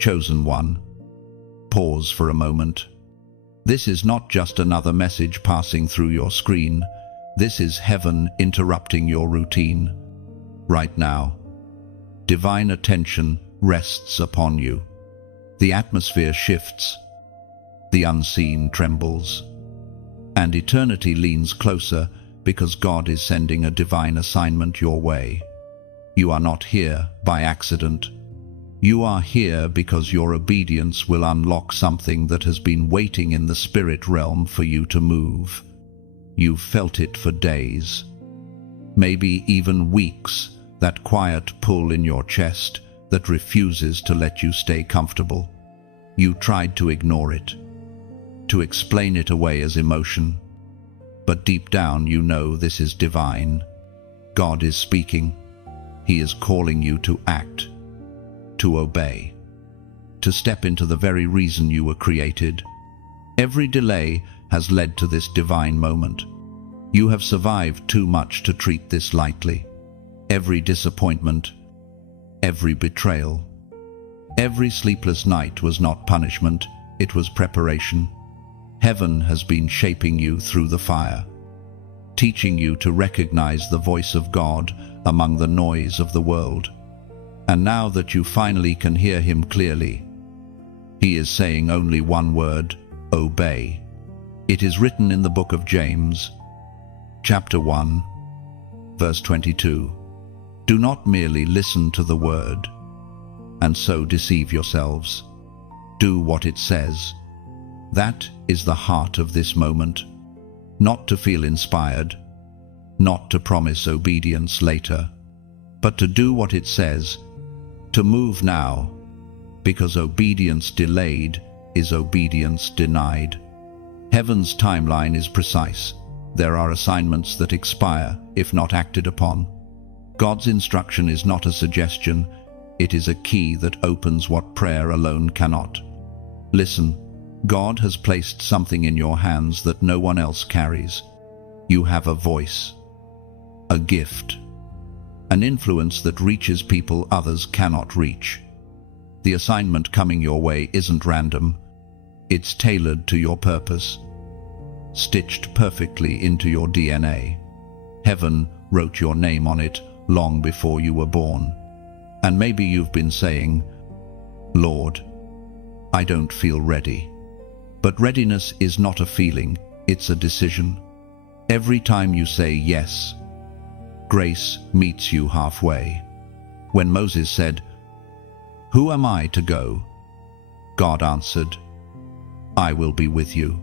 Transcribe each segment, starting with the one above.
Chosen one, pause for a moment. This is not just another message passing through your screen. This is heaven interrupting your routine. Right now, divine attention rests upon you. The atmosphere shifts, the unseen trembles, and eternity leans closer because God is sending a divine assignment your way. You are not here by accident. You are here because your obedience will unlock something that has been waiting in the spirit realm for you to move. You've felt it for days, maybe even weeks, that quiet pull in your chest that refuses to let you stay comfortable. You tried to ignore it, to explain it away as emotion, but deep down you know this is divine. God is speaking. He is calling you to act, to obey, to step into the very reason you were created. Every delay has led to this divine moment. You have survived too much to treat this lightly. Every disappointment, every betrayal, every sleepless night was not punishment, it was preparation. Heaven has been shaping you through the fire, teaching you to recognize the voice of God among the noise of the world. And now that you finally can hear him clearly, he is saying only one word: obey. It is written in the book of James, chapter 1, verse 22. Do not merely listen to the word and so deceive yourselves. Do what it says. That is the heart of this moment. Not to feel inspired, not to promise obedience later, but to do what it says, to move now, because obedience delayed is obedience denied. Heaven's timeline is precise. There are assignments that expire if not acted upon. God's instruction is not a suggestion, it is a key that opens what prayer alone cannot. Listen, God has placed something in your hands that no one else carries. You have a voice, a gift, an influence that reaches people others cannot reach. The assignment coming your way isn't random. It's tailored to your purpose, stitched perfectly into your DNA. Heaven wrote your name on it long before you were born. And maybe you've been saying, Lord, I don't feel ready. But readiness is not a feeling, it's a decision. Every time you say yes, grace meets you halfway. When Moses said, "Who am I to go?" God answered, "I will be with you."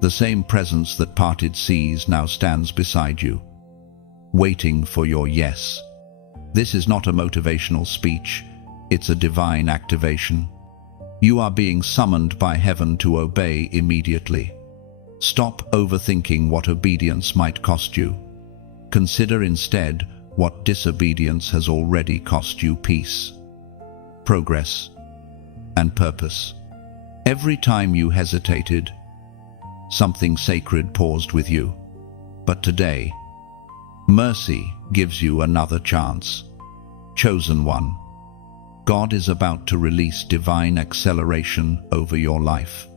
The same presence that parted seas now stands beside you, waiting for your yes. This is not a motivational speech, it's a divine activation. You are being summoned by heaven to obey immediately. Stop overthinking what obedience might cost you. Consider instead what disobedience has already cost you: peace, progress, and purpose. Every time you hesitated, something sacred paused with you. But today, mercy gives you another chance. Chosen one, God is about to release divine acceleration over your life.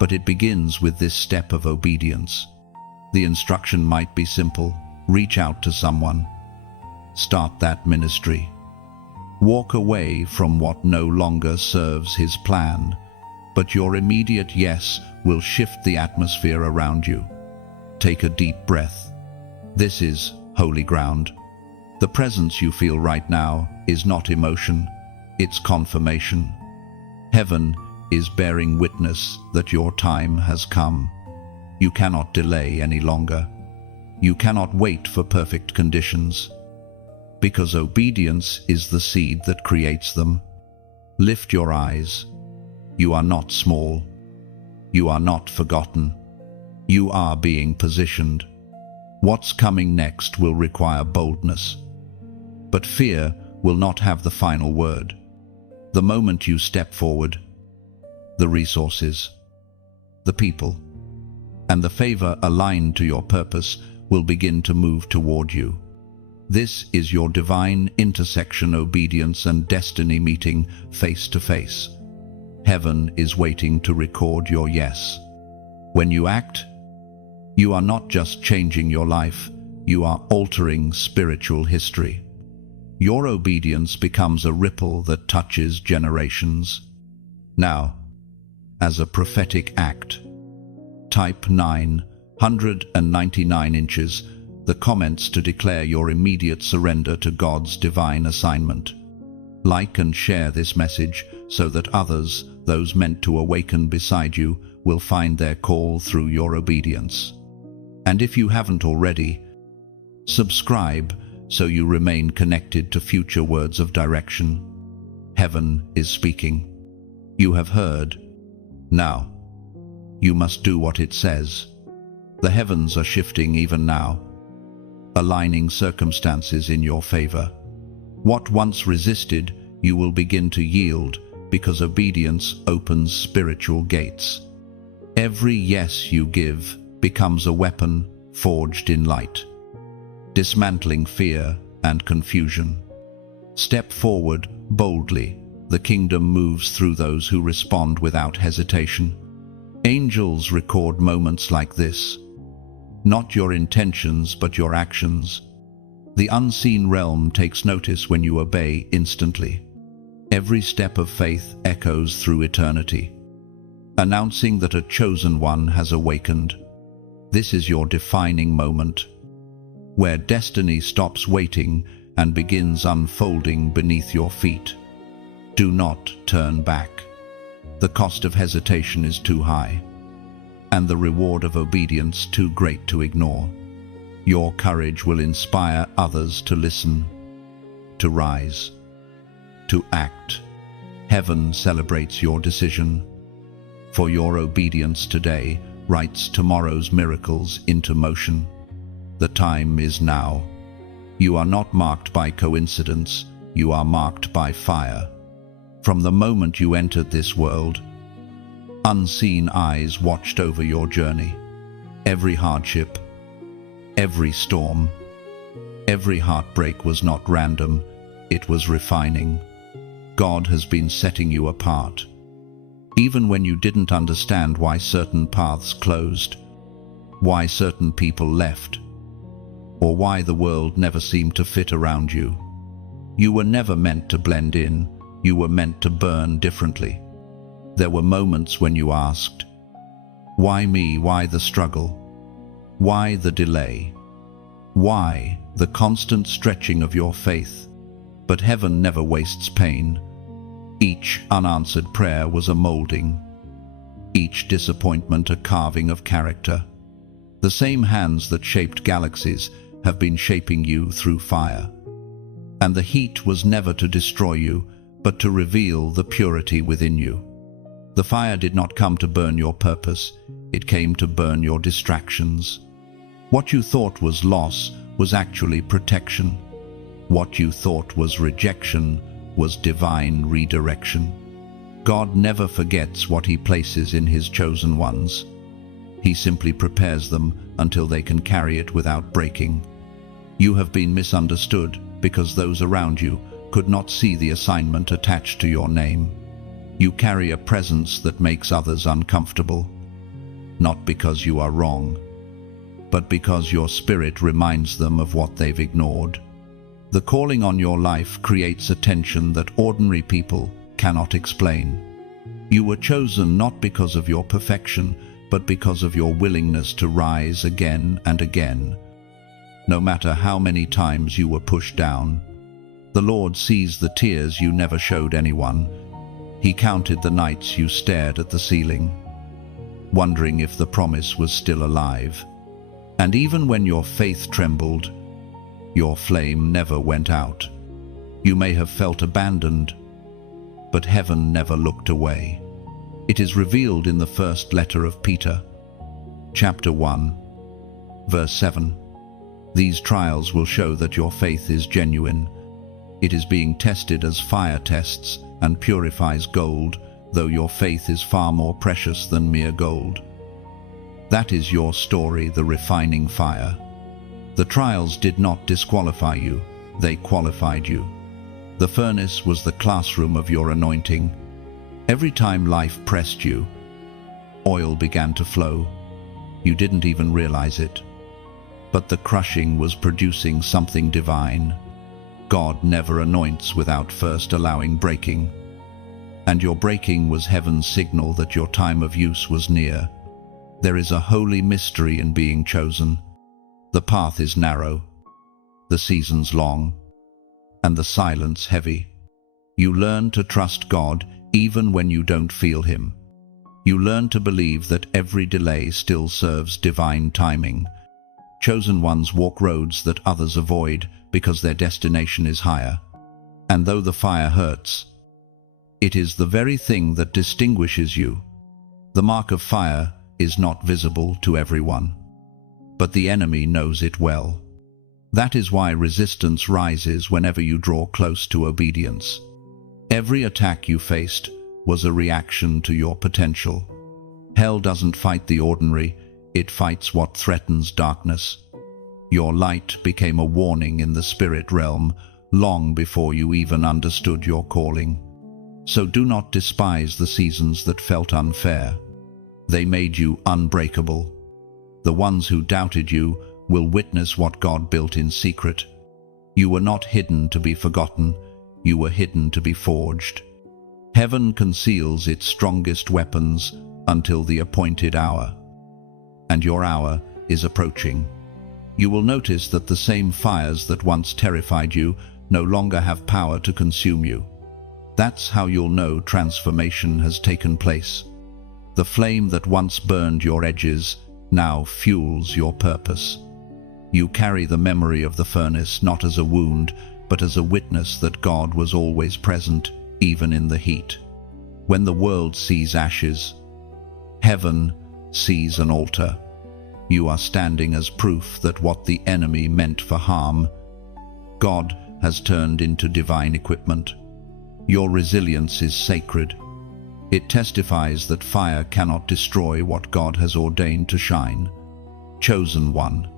But it begins with this step of obedience. The instruction might be simple: reach out to someone, start that ministry, walk away from what no longer serves his plan. But your immediate yes will shift the atmosphere around you. Take a deep breath. This is holy ground. The presence you feel right now is not emotion, it's confirmation. Heaven is bearing witness that your time has come. You cannot delay any longer. You cannot wait for perfect conditions, because obedience is the seed that creates them. Lift your eyes. You are not small. You are not forgotten. You are being positioned. What's coming next will require boldness. But fear will not have the final word. The moment you step forward, the resources, the people, and the favor aligned to your purpose will begin to move toward you. This is your divine intersection, obedience and destiny meeting face to face. Heaven is waiting to record your yes. When you act, you are not just changing your life, you are altering spiritual history. Your obedience becomes a ripple that touches generations. Now, as a prophetic act, type 999 inches, the comments to declare your immediate surrender to God's divine assignment. Like and share this message so that others, those meant to awaken beside you, will find their call through your obedience. And if you haven't already, subscribe so you remain connected to future words of direction. Heaven is speaking. You have heard. Now, you must do what it says. The heavens are shifting even now, aligning circumstances in your favor. What once resisted, you will begin to yield, because obedience opens spiritual gates. Every yes you give becomes a weapon forged in light, dismantling fear and confusion. Step forward boldly. The kingdom moves through those who respond without hesitation. Angels record moments like this. Not your intentions, but your actions. The unseen realm takes notice when you obey instantly. Every step of faith echoes through eternity, announcing that a chosen one has awakened. This is your defining moment, where destiny stops waiting and begins unfolding beneath your feet. Do not turn back. The cost of hesitation is too high, and the reward of obedience too great to ignore. Your courage will inspire others to listen, to rise, to act. Heaven celebrates your decision, for your obedience today writes tomorrow's miracles into motion. The time is now. You are not marked by coincidence, you are marked by fire. From the moment you entered this world, unseen eyes watched over your journey. Every hardship, every storm, every heartbreak was not random, it was refining. God has been setting you apart. Even when you didn't understand why certain paths closed, why certain people left, or why the world never seemed to fit around you. You were never meant to blend in, you were meant to burn differently. There were moments when you asked, why me? Why the struggle? Why the delay? Why the constant stretching of your faith? But heaven never wastes pain. Each unanswered prayer was a molding, each disappointment a carving of character. The same hands that shaped galaxies have been shaping you through fire. And the heat was never to destroy you, but to reveal the purity within you. The fire did not come to burn your purpose, it came to burn your distractions. What you thought was loss was actually protection. What you thought was rejection was divine redirection. God never forgets what He places in His chosen ones. He simply prepares them until they can carry it without breaking. You have been misunderstood because those around you could not see the assignment attached to your name. You carry a presence that makes others uncomfortable, not because you are wrong, but because your spirit reminds them of what they've ignored. The calling on your life creates a tension that ordinary people cannot explain. You were chosen not because of your perfection, but because of your willingness to rise again and again. No matter how many times you were pushed down, the Lord sees the tears you never showed anyone. He counted the nights you stared at the ceiling, wondering if the promise was still alive. And even when your faith trembled, your flame never went out. You may have felt abandoned, but heaven never looked away. It is revealed in the first letter of Peter, chapter 1, verse 7. These trials will show that your faith is genuine. It is being tested as fire tests and purifies gold, though your faith is far more precious than mere gold. That is your story, the refining fire. The trials did not disqualify you, they qualified you. The furnace was the classroom of your anointing. Every time life pressed you, oil began to flow. You didn't even realize it. But the crushing was producing something divine. God never anoints without first allowing breaking. And your breaking was heaven's signal that your time of use was near. There is a holy mystery in being chosen. The path is narrow, the seasons long, and the silence heavy. You learn to trust God even when you don't feel Him. You learn to believe that every delay still serves divine timing. Chosen ones walk roads that others avoid because their destination is higher. And though the fire hurts, it is the very thing that distinguishes you. The mark of fire is not visible to everyone, but the enemy knows it well. That is why resistance rises whenever you draw close to obedience. Every attack you faced was a reaction to your potential. Hell doesn't fight the ordinary, it fights what threatens darkness. Your light became a warning in the spirit realm long before you even understood your calling. So do not despise the seasons that felt unfair. They made you unbreakable. The ones who doubted you will witness what God built in secret. You were not hidden to be forgotten, you were hidden to be forged. Heaven conceals its strongest weapons until the appointed hour. And your hour is approaching. You will notice that the same fires that once terrified you no longer have power to consume you. That's how you'll know transformation has taken place. The flame that once burned your edges now fuels your purpose. You carry the memory of the furnace not as a wound, but as a witness that God was always present, even in the heat. When the world sees ashes, heaven sees an altar. You are standing as proof that what the enemy meant for harm, God has turned into divine equipment. Your resilience is sacred. It testifies that fire cannot destroy what God has ordained to shine. Chosen one,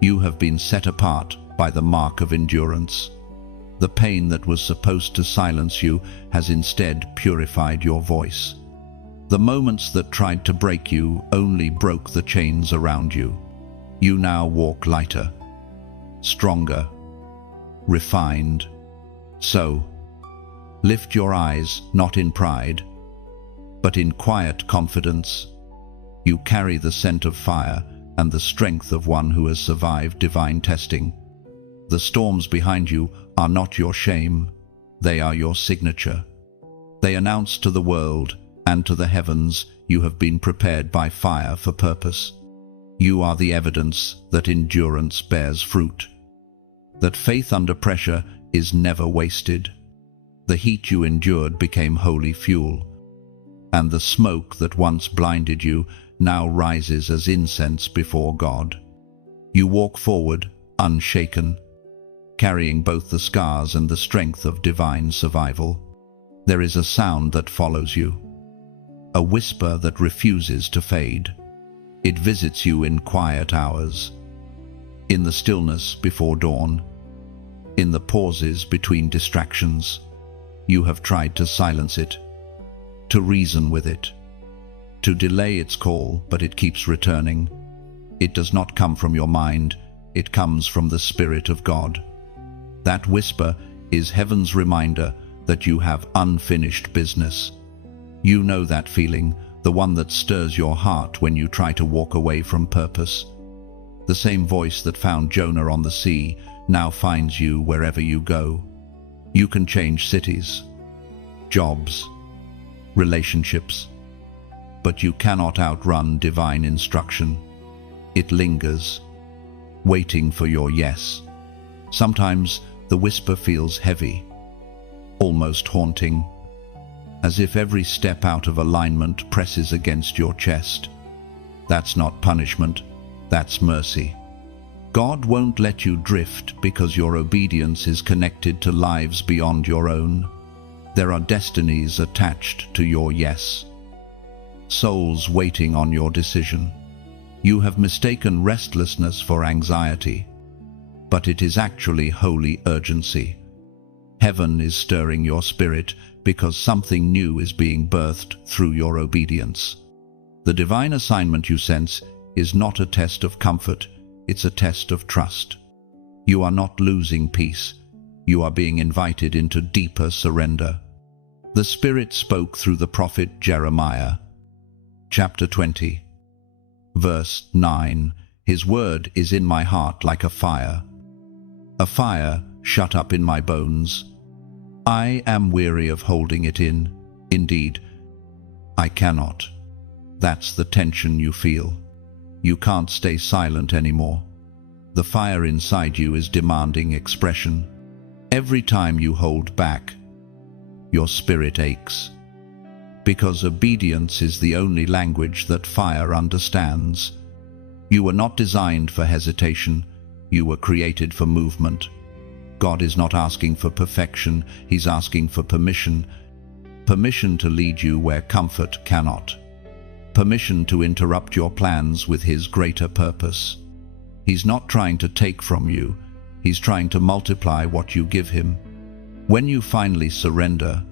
you have been set apart by the mark of endurance. The pain that was supposed to silence you has instead purified your voice. The moments that tried to break you only broke the chains around you. You now walk lighter, stronger, refined. So, lift your eyes not in pride, but in quiet confidence. You carry the scent of fire and the strength of one who has survived divine testing. The storms behind you are not your shame, they are your signature. They announce to the world and to the heavens you have been prepared by fire for purpose. You are the evidence that endurance bears fruit, that faith under pressure is never wasted. The heat you endured became holy fuel, and the smoke that once blinded you now rises as incense before God. You walk forward, unshaken, carrying both the scars and the strength of divine survival. There is a sound that follows you, a whisper that refuses to fade. It visits you in quiet hours, in the stillness before dawn, in the pauses between distractions. You have tried to silence it, to reason with it, to delay its call, but it keeps returning. It does not come from your mind, it comes from the Spirit of God. That whisper is heaven's reminder that you have unfinished business. You know that feeling, the one that stirs your heart when you try to walk away from purpose. The same voice that found Jonah on the sea now finds you wherever you go. You can change cities, jobs, relationships, but you cannot outrun divine instruction. It lingers, waiting for your yes. Sometimes the whisper feels heavy, almost haunting, as if every step out of alignment presses against your chest. That's not punishment, that's mercy. God won't let you drift because your obedience is connected to lives beyond your own. There are destinies attached to your yes, souls waiting on your decision. You have mistaken restlessness for anxiety, but it is actually holy urgency. Heaven is stirring your spirit because something new is being birthed through your obedience. The divine assignment you sense is not a test of comfort, it's a test of trust. You are not losing peace, you are being invited into deeper surrender. The Spirit spoke through the prophet Jeremiah. Chapter 20, verse 9. His word is in my heart like a fire shut up in my bones. I am weary of holding it in. Indeed, I cannot. That's the tension you feel. You can't stay silent anymore. The fire inside you is demanding expression. Every time you hold back, your spirit aches. Because obedience is the only language that fire understands. You were not designed for hesitation. You were created for movement. God is not asking for perfection, He's asking for permission. Permission to lead you where comfort cannot. Permission to interrupt your plans with His greater purpose. He's not trying to take from you, He's trying to multiply what you give Him. When you finally surrender,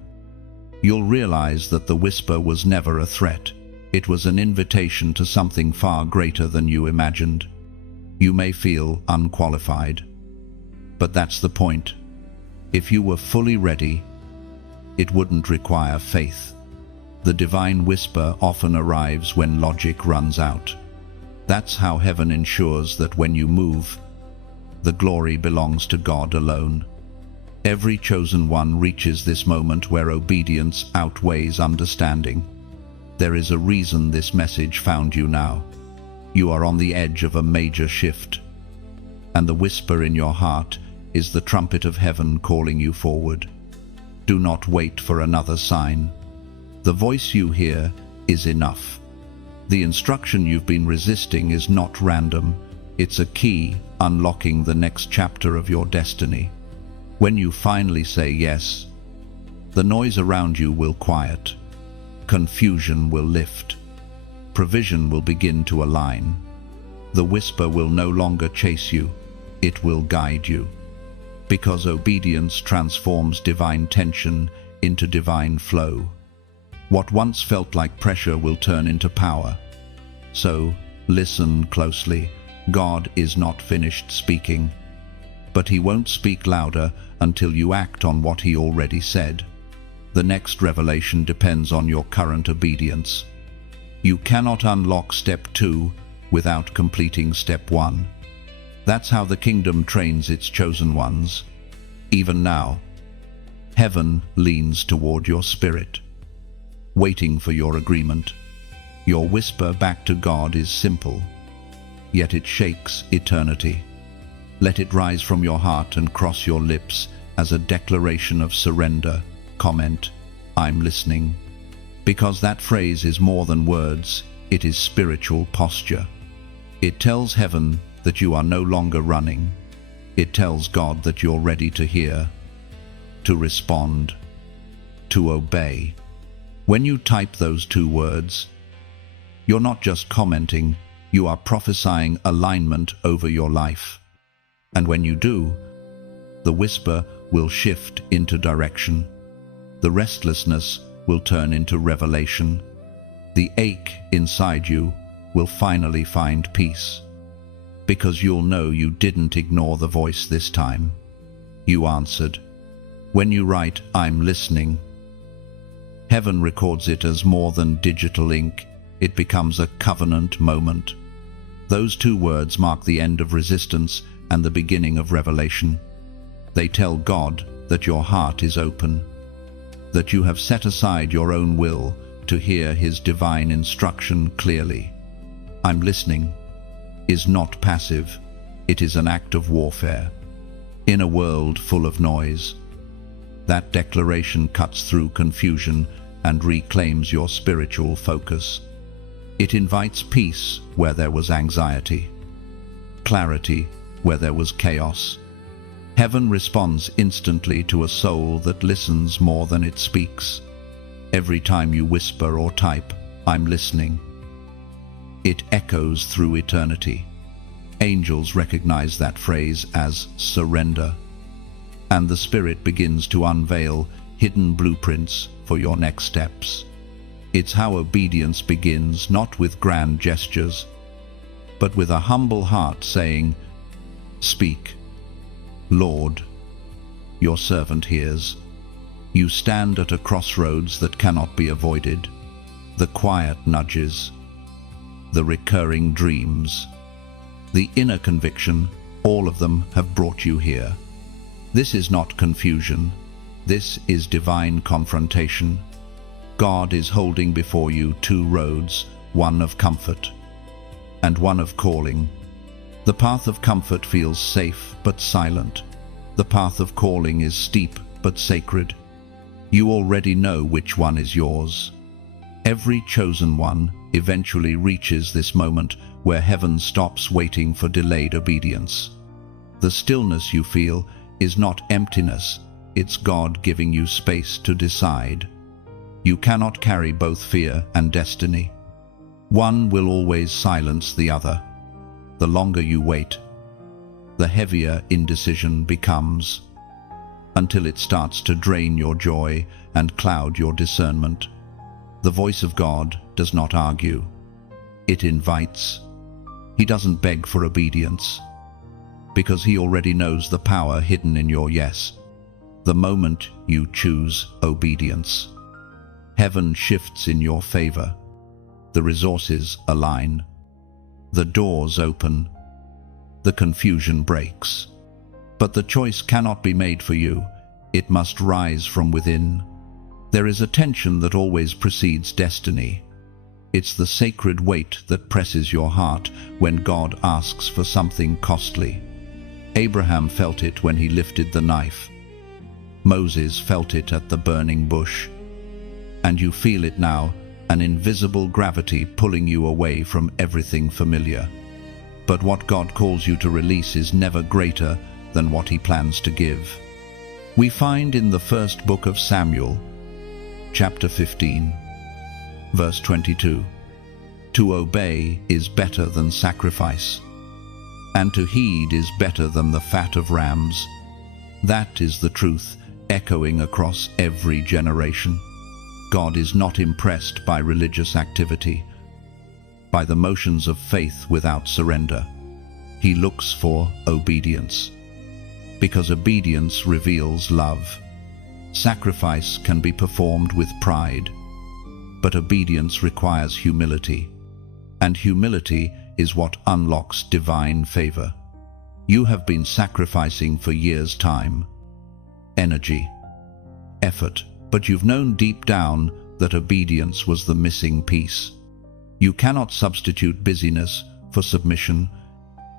you'll realize that the whisper was never a threat. It was an invitation to something far greater than you imagined. You may feel unqualified, but that's the point. If you were fully ready, it wouldn't require faith. The divine whisper often arrives when logic runs out. That's how heaven ensures that when you move, the glory belongs to God alone. Every chosen one reaches this moment where obedience outweighs understanding. There is a reason this message found you now. You are on the edge of a major shift, and the whisper in your heart is the trumpet of heaven calling you forward. Do not wait for another sign. The voice you hear is enough. The instruction you've been resisting is not random. It's a key unlocking the next chapter of your destiny. When you finally say yes, the noise around you will quiet. Confusion will lift. Provision will begin to align. The whisper will no longer chase you. It will guide you. Because obedience transforms divine tension into divine flow. What once felt like pressure will turn into power. So, listen closely. God is not finished speaking, but He won't speak louder until you act on what He already said. The next revelation depends on your current obedience. You cannot unlock step 2 without completing step 1. That's how the kingdom trains its chosen ones. Even now, heaven leans toward your spirit, waiting for your agreement. Your whisper back to God is simple, yet it shakes eternity. Let it rise from your heart and cross your lips as a declaration of surrender. Comment, I'm listening. Because that phrase is more than words, it is spiritual posture. It tells heaven that you are no longer running. It tells God that you're ready to hear, to respond, to obey. When you type those 2 words, you're not just commenting, you are prophesying alignment over your life. And when you do, the whisper will shift into direction. The restlessness will turn into revelation. The ache inside you will finally find peace. Because you'll know you didn't ignore the voice this time. You answered. When you write, I'm listening, heaven records it as more than digital ink. It becomes a covenant moment. Those 2 words mark the end of resistance and the beginning of revelation. They tell God that your heart is open, that you have set aside your own will to hear His divine instruction clearly. I'm listening is not passive, it is an act of warfare. In a world full of noise, that declaration cuts through confusion and reclaims your spiritual focus. It invites peace where there was anxiety, clarity where there was chaos. Heaven responds instantly to a soul that listens more than it speaks. Every time you whisper or type, I'm listening, it echoes through eternity. Angels recognize that phrase as surrender, and the Spirit begins to unveil hidden blueprints for your next steps. It's how obedience begins, not with grand gestures, but with a humble heart saying, "Speak, Lord, your servant hears." You stand at a crossroads that cannot be avoided. The quiet nudges, the recurring dreams, the inner conviction, all of them have brought you here. This is not confusion. This is divine confrontation. God is holding before you two roads, one of comfort and one of calling. The path of comfort feels safe but silent. The path of calling is steep but sacred. You already know which one is yours. Every chosen one eventually reaches this moment where heaven stops waiting for delayed obedience. The stillness you feel is not emptiness, it's God giving you space to decide. You cannot carry both fear and destiny. One will always silence the other. The longer you wait, the heavier indecision becomes, until it starts to drain your joy and cloud your discernment. The voice of God does not argue. It invites. He doesn't beg for obedience, because he already knows the power hidden in your yes. The moment you choose obedience, heaven shifts in your favor. The resources align. The doors open. The confusion breaks. But the choice cannot be made for you. It must rise from within. There is a tension that always precedes destiny. It's the sacred weight that presses your heart when God asks for something costly. Abraham felt it when he lifted the knife. Moses felt it at the burning bush. And you feel it now, an invisible gravity pulling you away from everything familiar. But what God calls you to release is never greater than what he plans to give. We find in the first book of Samuel, chapter 15, verse 22, "To obey is better than sacrifice, and to heed is better than the fat of rams." That is the truth echoing across every generation. God is not impressed by religious activity, by the motions of faith without surrender. He looks for obedience, because obedience reveals love. Sacrifice can be performed with pride, but obedience requires humility, and humility is what unlocks divine favor. You have been sacrificing for years' time, energy, effort, but you've known deep down that obedience was the missing piece. You cannot substitute busyness for submission.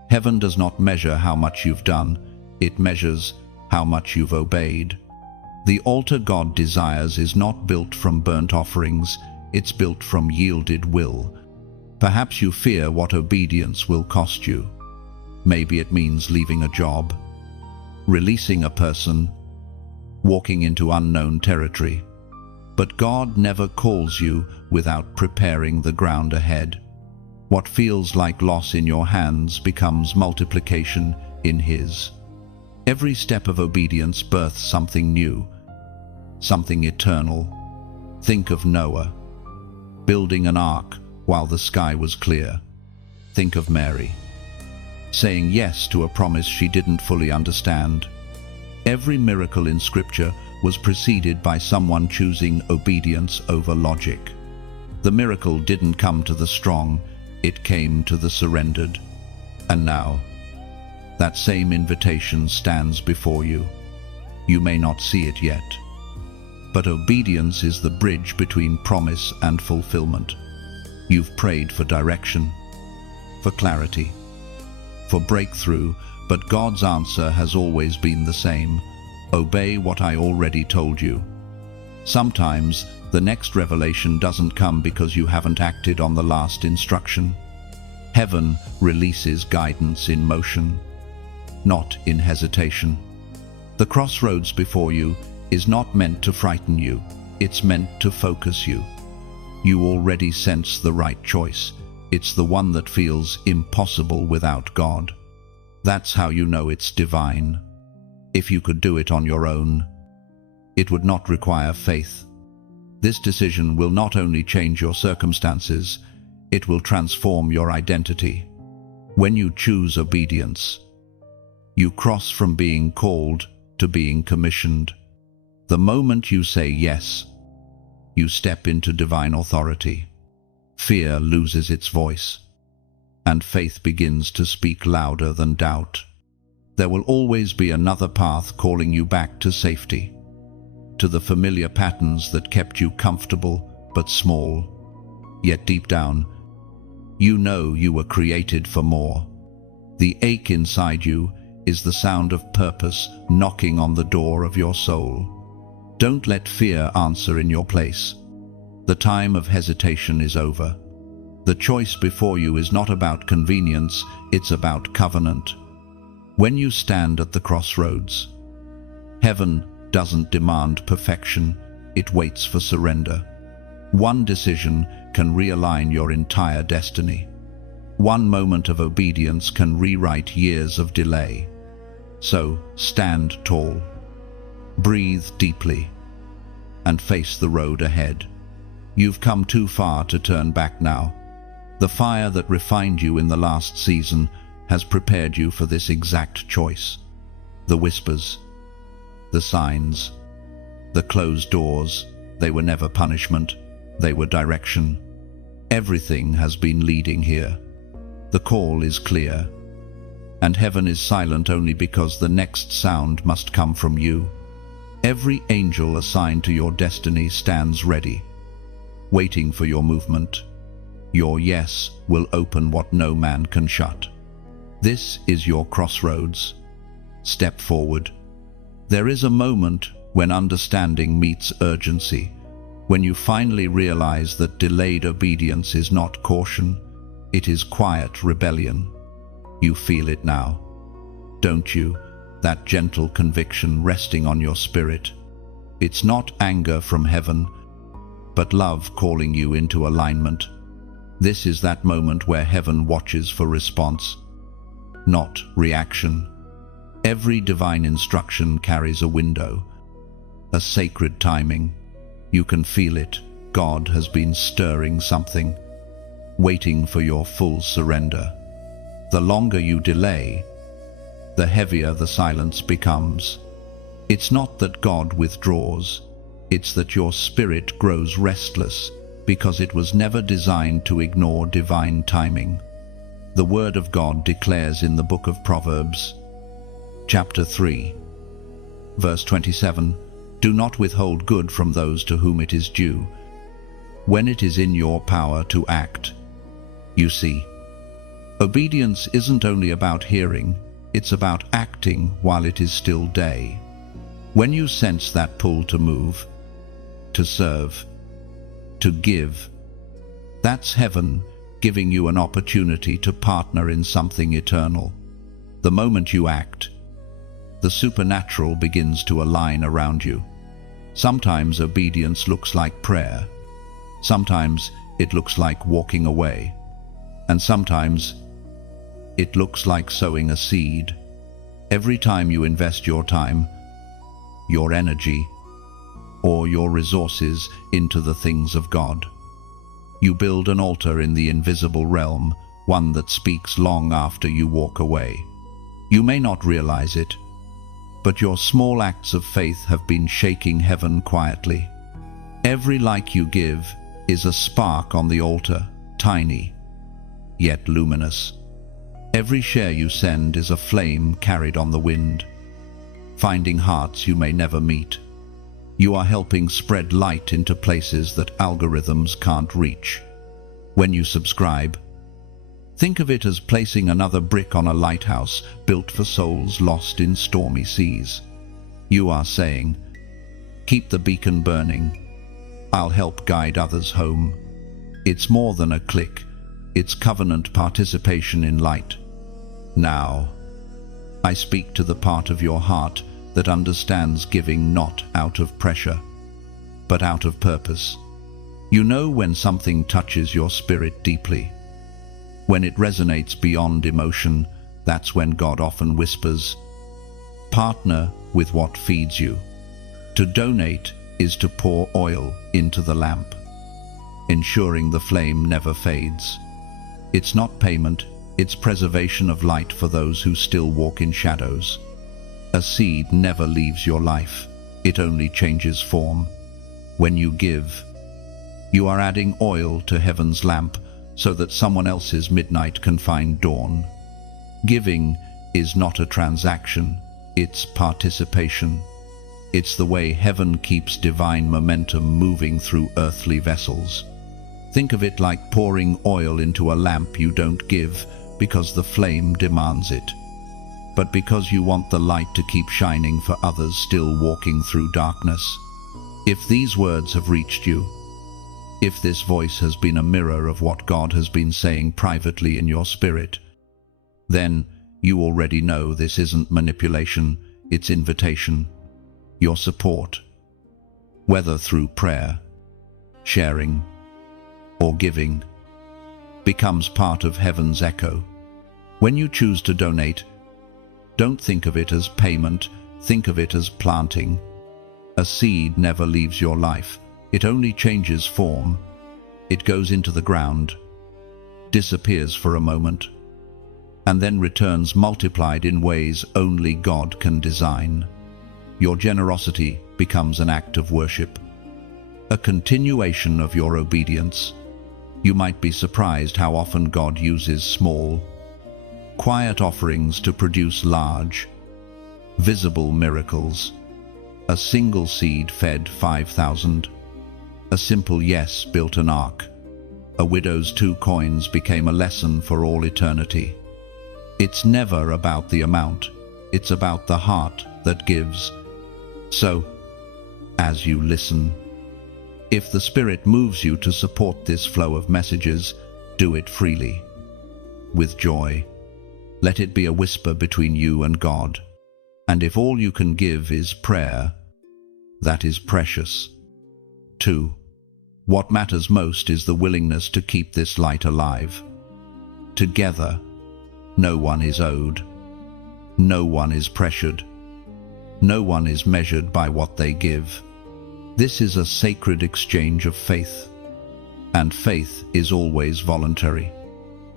Heaven does not measure how much you've done, it measures how much you've obeyed. The altar God desires is not built from burnt offerings, it's built from yielded will. Perhaps you fear what obedience will cost you. Maybe it means leaving a job, releasing a person, walking into unknown territory. But God never calls you without preparing the ground ahead. What feels like loss in your hands becomes multiplication in His. Every step of obedience births something new, something eternal. Think of Noah, building an ark while the sky was clear. Think of Mary, saying yes to a promise she didn't fully understand. Every miracle in Scripture was preceded by someone choosing obedience over logic. The miracle didn't come to the strong, it came to the surrendered. And now, that same invitation stands before you. You may not see it yet, but obedience is the bridge between promise and fulfillment. You've prayed for direction, for clarity, for breakthrough, but God's answer has always been the same: obey what I already told you. Sometimes the next revelation doesn't come because you haven't acted on the last instruction. Heaven releases guidance in motion, not in hesitation. The crossroads before you is not meant to frighten you, it's meant to focus you. You already sense the right choice, It's the one that feels impossible without God. That's how you know it's divine. If you could do it on your own, it would not require faith. This decision will not only change your circumstances, it will transform your identity. When you choose obedience, you cross from being called to being commissioned. The moment you say yes, you step into divine authority. Fear loses its voice, and faith begins to speak louder than doubt. There will always be another path calling you back to safety, to the familiar patterns that kept you comfortable but small. Yet deep down, you know you were created for more. The ache inside you is the sound of purpose knocking on the door of your soul. Don't let fear answer in your place. The time of hesitation is over. The choice before you is not about convenience, it's about covenant. When you stand at the crossroads, heaven doesn't demand perfection, it waits for surrender. One decision can realign your entire destiny. One moment of obedience can rewrite years of delay. So stand tall, breathe deeply, and face the road ahead. You've come too far to turn back now. The fire that refined you in the last season has prepared you for this exact choice. The whispers, the signs, the closed doors, they were never punishment, they were direction. Everything has been leading here. The call is clear, and heaven is silent only because the next sound must come from you. Every angel assigned to your destiny stands ready, waiting for your movement. Your yes will open what no man can shut. This is your crossroads. Step forward. There is a moment when understanding meets urgency, when you finally realize that delayed obedience is not caution, it is quiet rebellion. You feel it now, don't you? That gentle conviction resting on your spirit. It's not anger from heaven, but love calling you into alignment. This is that moment where heaven watches for response, not reaction. Every divine instruction carries a window, a sacred timing. You can feel it. God has been stirring something, waiting for your full surrender. The longer you delay, the heavier the silence becomes. It's not that God withdraws, it's that your spirit grows restless because it was never designed to ignore divine timing. The Word of God declares in the book of Proverbs, chapter 3, verse 27, "Do not withhold good from those to whom it is due, when it is in your power to act." You see, obedience isn't only about hearing, it's about acting while it is still day. When you sense that pull to move, to serve, to give, that's heaven giving you an opportunity to partner in something eternal. The moment you act, the supernatural begins to align around you. Sometimes obedience looks like prayer. Sometimes it looks like walking away. And sometimes it looks like sowing a seed. Every time you invest your time, your energy, or your resources into the things of God, you build an altar in the invisible realm, one that speaks long after you walk away. You may not realize it, but your small acts of faith have been shaking heaven quietly. Every like you give is a spark on the altar, tiny, yet luminous. Every share you send is a flame carried on the wind, finding hearts you may never meet. You are helping spread light into places that algorithms can't reach. When you subscribe, think of it as placing another brick on a lighthouse built for souls lost in stormy seas. You are saying, "Keep the beacon burning. I'll help guide others home." It's more than a click. It's covenant participation in light. Now, I speak to the part of your heart that understands giving not out of pressure, but out of purpose. You know when something touches your spirit deeply, When it resonates beyond emotion, that's when God often whispers, "Partner with what feeds you." To donate is to pour oil into the lamp, ensuring the flame never fades. It's not payment, it's preservation of light for those who still walk in shadows. A seed never leaves your life, it only changes form. When you give, you are adding oil to heaven's lamp so that someone else's midnight can find dawn. Giving is not a transaction, it's participation. It's the way heaven keeps divine momentum moving through earthly vessels. Think of it like pouring oil into a lamp you don't give because the flame demands it, but because you want the light to keep shining for others still walking through darkness. If these words have reached you, if this voice has been a mirror of what God has been saying privately in your spirit, then you already know this isn't manipulation, it's invitation. Your support, whether through prayer, sharing, or giving, becomes part of heaven's echo. When you choose to donate, don't think of it as payment, think of it as planting. A seed never leaves your life, it only changes form. It goes into the ground, disappears for a moment, and then returns multiplied in ways only God can design. Your generosity becomes an act of worship, a continuation of your obedience. You might be surprised how often God uses small, quiet offerings to produce large, visible miracles. A single seed fed 5,000. A simple yes built an ark. A widow's 2 coins became a lesson for all eternity. It's never about the amount, it's about the heart that gives. So, as you listen, if the Spirit moves you to support this flow of messages, do it freely, with joy. Let it be a whisper between you and God. And if all you can give is prayer, that is precious. 2. What matters most is the willingness to keep this light alive. Together, no one is owed. No one is pressured. No one is measured by what they give. This is a sacred exchange of faith. And faith is always voluntary.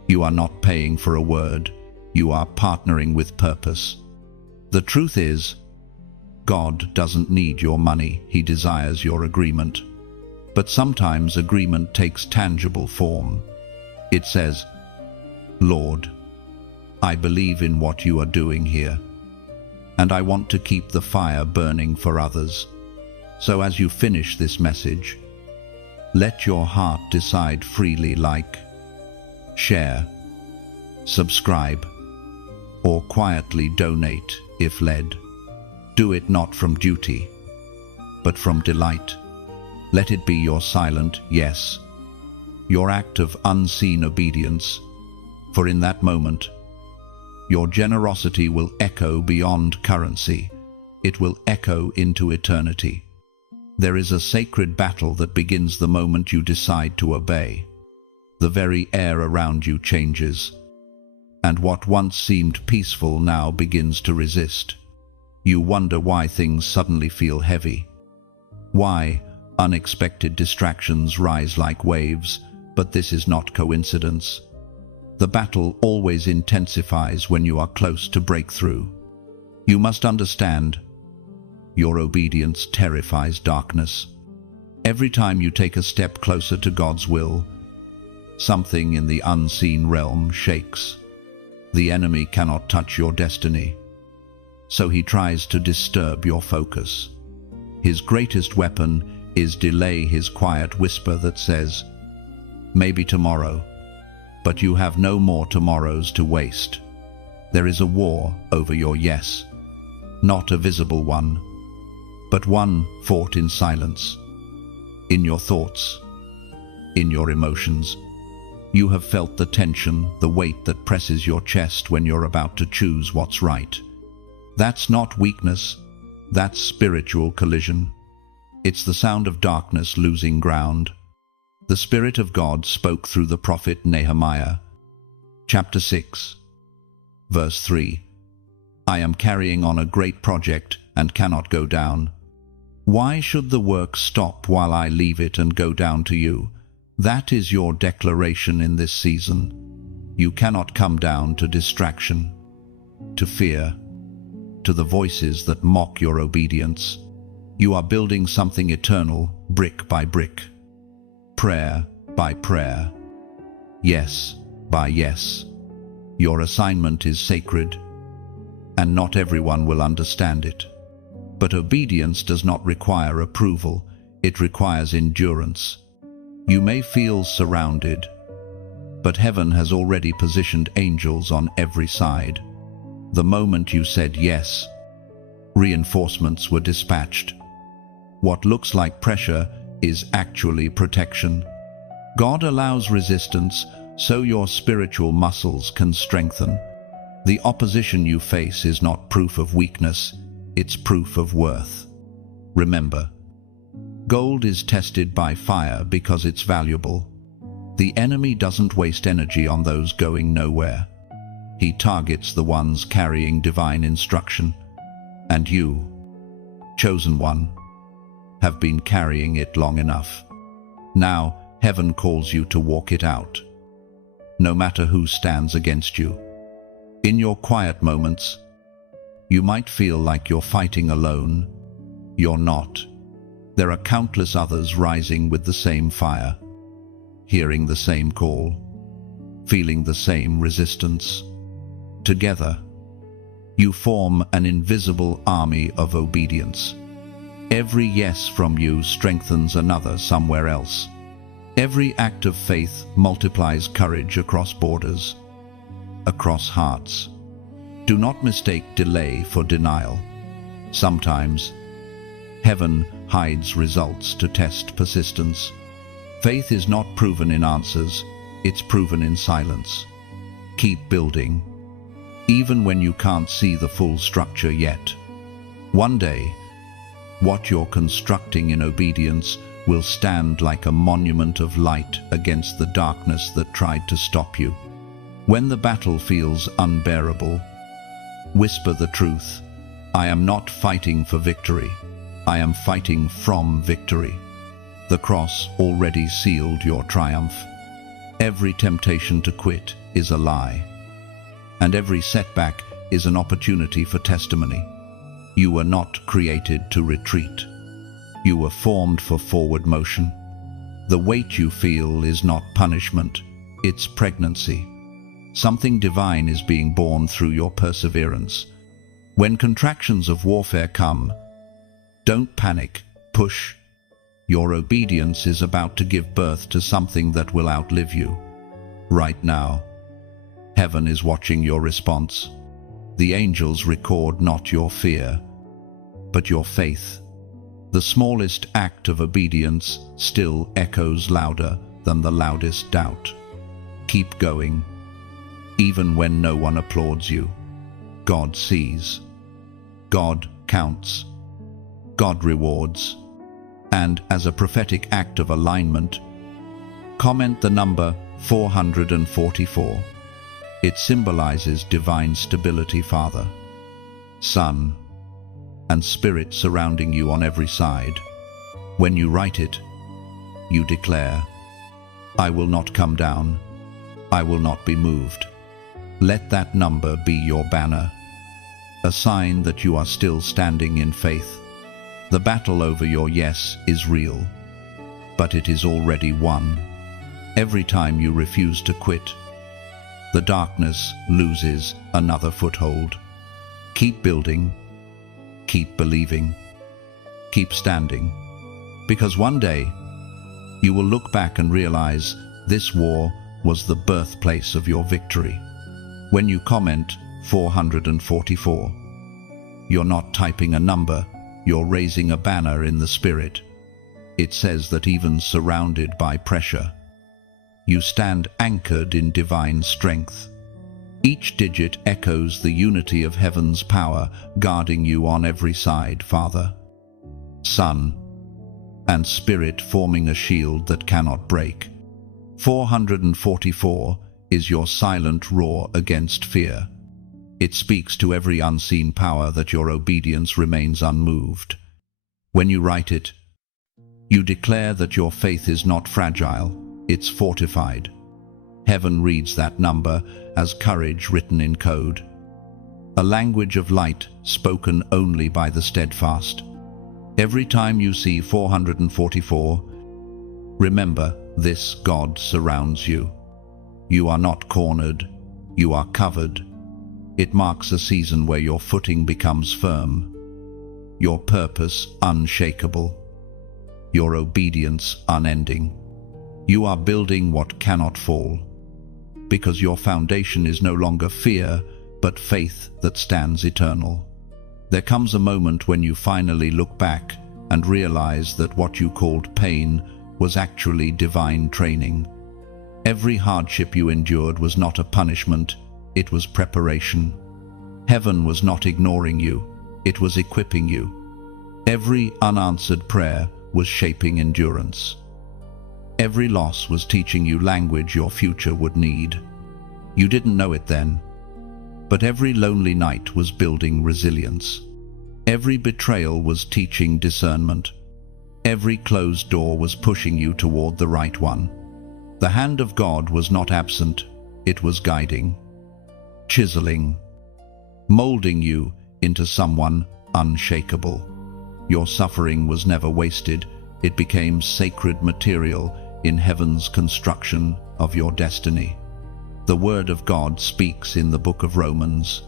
You are not paying for a word. You are partnering with purpose. The truth is, God doesn't need your money, He desires your agreement. But sometimes agreement takes tangible form. It says, "Lord, I believe in what you are doing here, and I want to keep the fire burning for others." So as you finish this message, let your heart decide freely, like, share, subscribe, or quietly donate if led. Do it not from duty, but from delight. Let it be your silent yes, your act of unseen obedience, for in that moment, your generosity will echo beyond currency. It will echo into eternity. There is a sacred battle that begins the moment you decide to obey. The very air around you changes, and what once seemed peaceful now begins to resist. You wonder why things suddenly feel heavy, why unexpected distractions rise like waves, but this is not coincidence. The battle always intensifies when you are close to breakthrough. You must understand, your obedience terrifies darkness. Every time you take a step closer to God's will, something in the unseen realm shakes. The enemy cannot touch your destiny, so he tries to disturb your focus. His greatest weapon is delay, his quiet whisper that says, "Maybe tomorrow," but you have no more tomorrows to waste. There is a war over your yes, not a visible one, but one fought in silence, in your thoughts, in your emotions. You have felt the tension, the weight that presses your chest when you're about to choose what's right. That's not weakness, that's spiritual collision. It's the sound of darkness losing ground. The Spirit of God spoke through the prophet Nehemiah. Chapter 6, verse 3. I am carrying on a great project and cannot go down. Why should the work stop while I leave it and go down to you? That is your declaration in this season. You cannot come down to distraction, to fear, to the voices that mock your obedience. You are building something eternal, brick by brick, prayer by prayer, yes by yes. Your assignment is sacred, and not everyone will understand it. But obedience does not require approval, it requires endurance. You may feel surrounded, but heaven has already positioned angels on every side. The moment you said yes, reinforcements were dispatched. What looks like pressure is actually protection. God allows resistance so your spiritual muscles can strengthen. The opposition you face is not proof of weakness, it's proof of worth. Remember, gold is tested by fire because it's valuable. The enemy doesn't waste energy on those going nowhere. He targets the ones carrying divine instruction. And you, chosen one, have been carrying it long enough. Now, heaven calls you to walk it out, no matter who stands against you. In your quiet moments, you might feel like you're fighting alone. You're not. There are countless others rising with the same fire, hearing the same call, feeling the same resistance. Together, you form an invisible army of obedience. Every yes from you strengthens another somewhere else. Every act of faith multiplies courage across borders, across hearts. Do not mistake delay for denial. Sometimes, heaven hides results to test persistence. Faith is not proven in answers, it's proven in silence. Keep building, even when you can't see the full structure yet. One day, what you're constructing in obedience will stand like a monument of light against the darkness that tried to stop you. When the battle feels unbearable, whisper the truth. I am not fighting for victory. I am fighting from victory. The cross already sealed your triumph. Every temptation to quit is a lie, and every setback is an opportunity for testimony. You were not created to retreat. You were formed for forward motion. The weight you feel is not punishment, it's pregnancy. Something divine is being born through your perseverance. When contractions of warfare come, don't panic, push. Your obedience is about to give birth to something that will outlive you. Right now, heaven is watching your response. The angels record not your fear, but your faith. The smallest act of obedience still echoes louder than the loudest doubt. Keep going. Even when no one applauds you, God sees. God counts. God rewards. And as a prophetic act of alignment, comment the number 444. It symbolizes divine stability, Father, Son, and Spirit surrounding you on every side. When you write it, you declare, I will not come down. I will not be moved. Let that number be your banner, a sign that you are still standing in faith. The battle over your yes is real, but it is already won. Every time you refuse to quit, the darkness loses another foothold. Keep building, keep believing, keep standing, because one day you will look back and realize this war was the birthplace of your victory. When you comment 444, you're not typing a number, you're raising a banner in the spirit. It says that even surrounded by pressure, you stand anchored in divine strength. Each digit echoes the unity of heaven's power guarding you on every side, Father, Son, and Spirit forming a shield that cannot break. 444 is your silent roar against fear. It speaks to every unseen power that your obedience remains unmoved. When you write it, you declare that your faith is not fragile, it's fortified. Heaven reads that number as courage written in code. A language of light spoken only by the steadfast. Every time you see 444, remember this: God surrounds you. You are not cornered, you are covered. It marks a season where your footing becomes firm, your purpose unshakable, your obedience unending. You are building what cannot fall, because your foundation is no longer fear, but faith that stands eternal. There comes a moment when you finally look back and realize that what you called pain was actually divine training. Every hardship you endured was not a punishment, it was preparation. Heaven was not ignoring you, it was equipping you. Every unanswered prayer was shaping endurance. Every loss was teaching you language your future would need. You didn't know it then, but every lonely night was building resilience. Every betrayal was teaching discernment. Every closed door was pushing you toward the right one. The hand of God was not absent, it was guiding, chiseling, molding you into someone unshakable. Your suffering was never wasted, it became sacred material in heaven's construction of your destiny. The Word of God speaks in the book of Romans,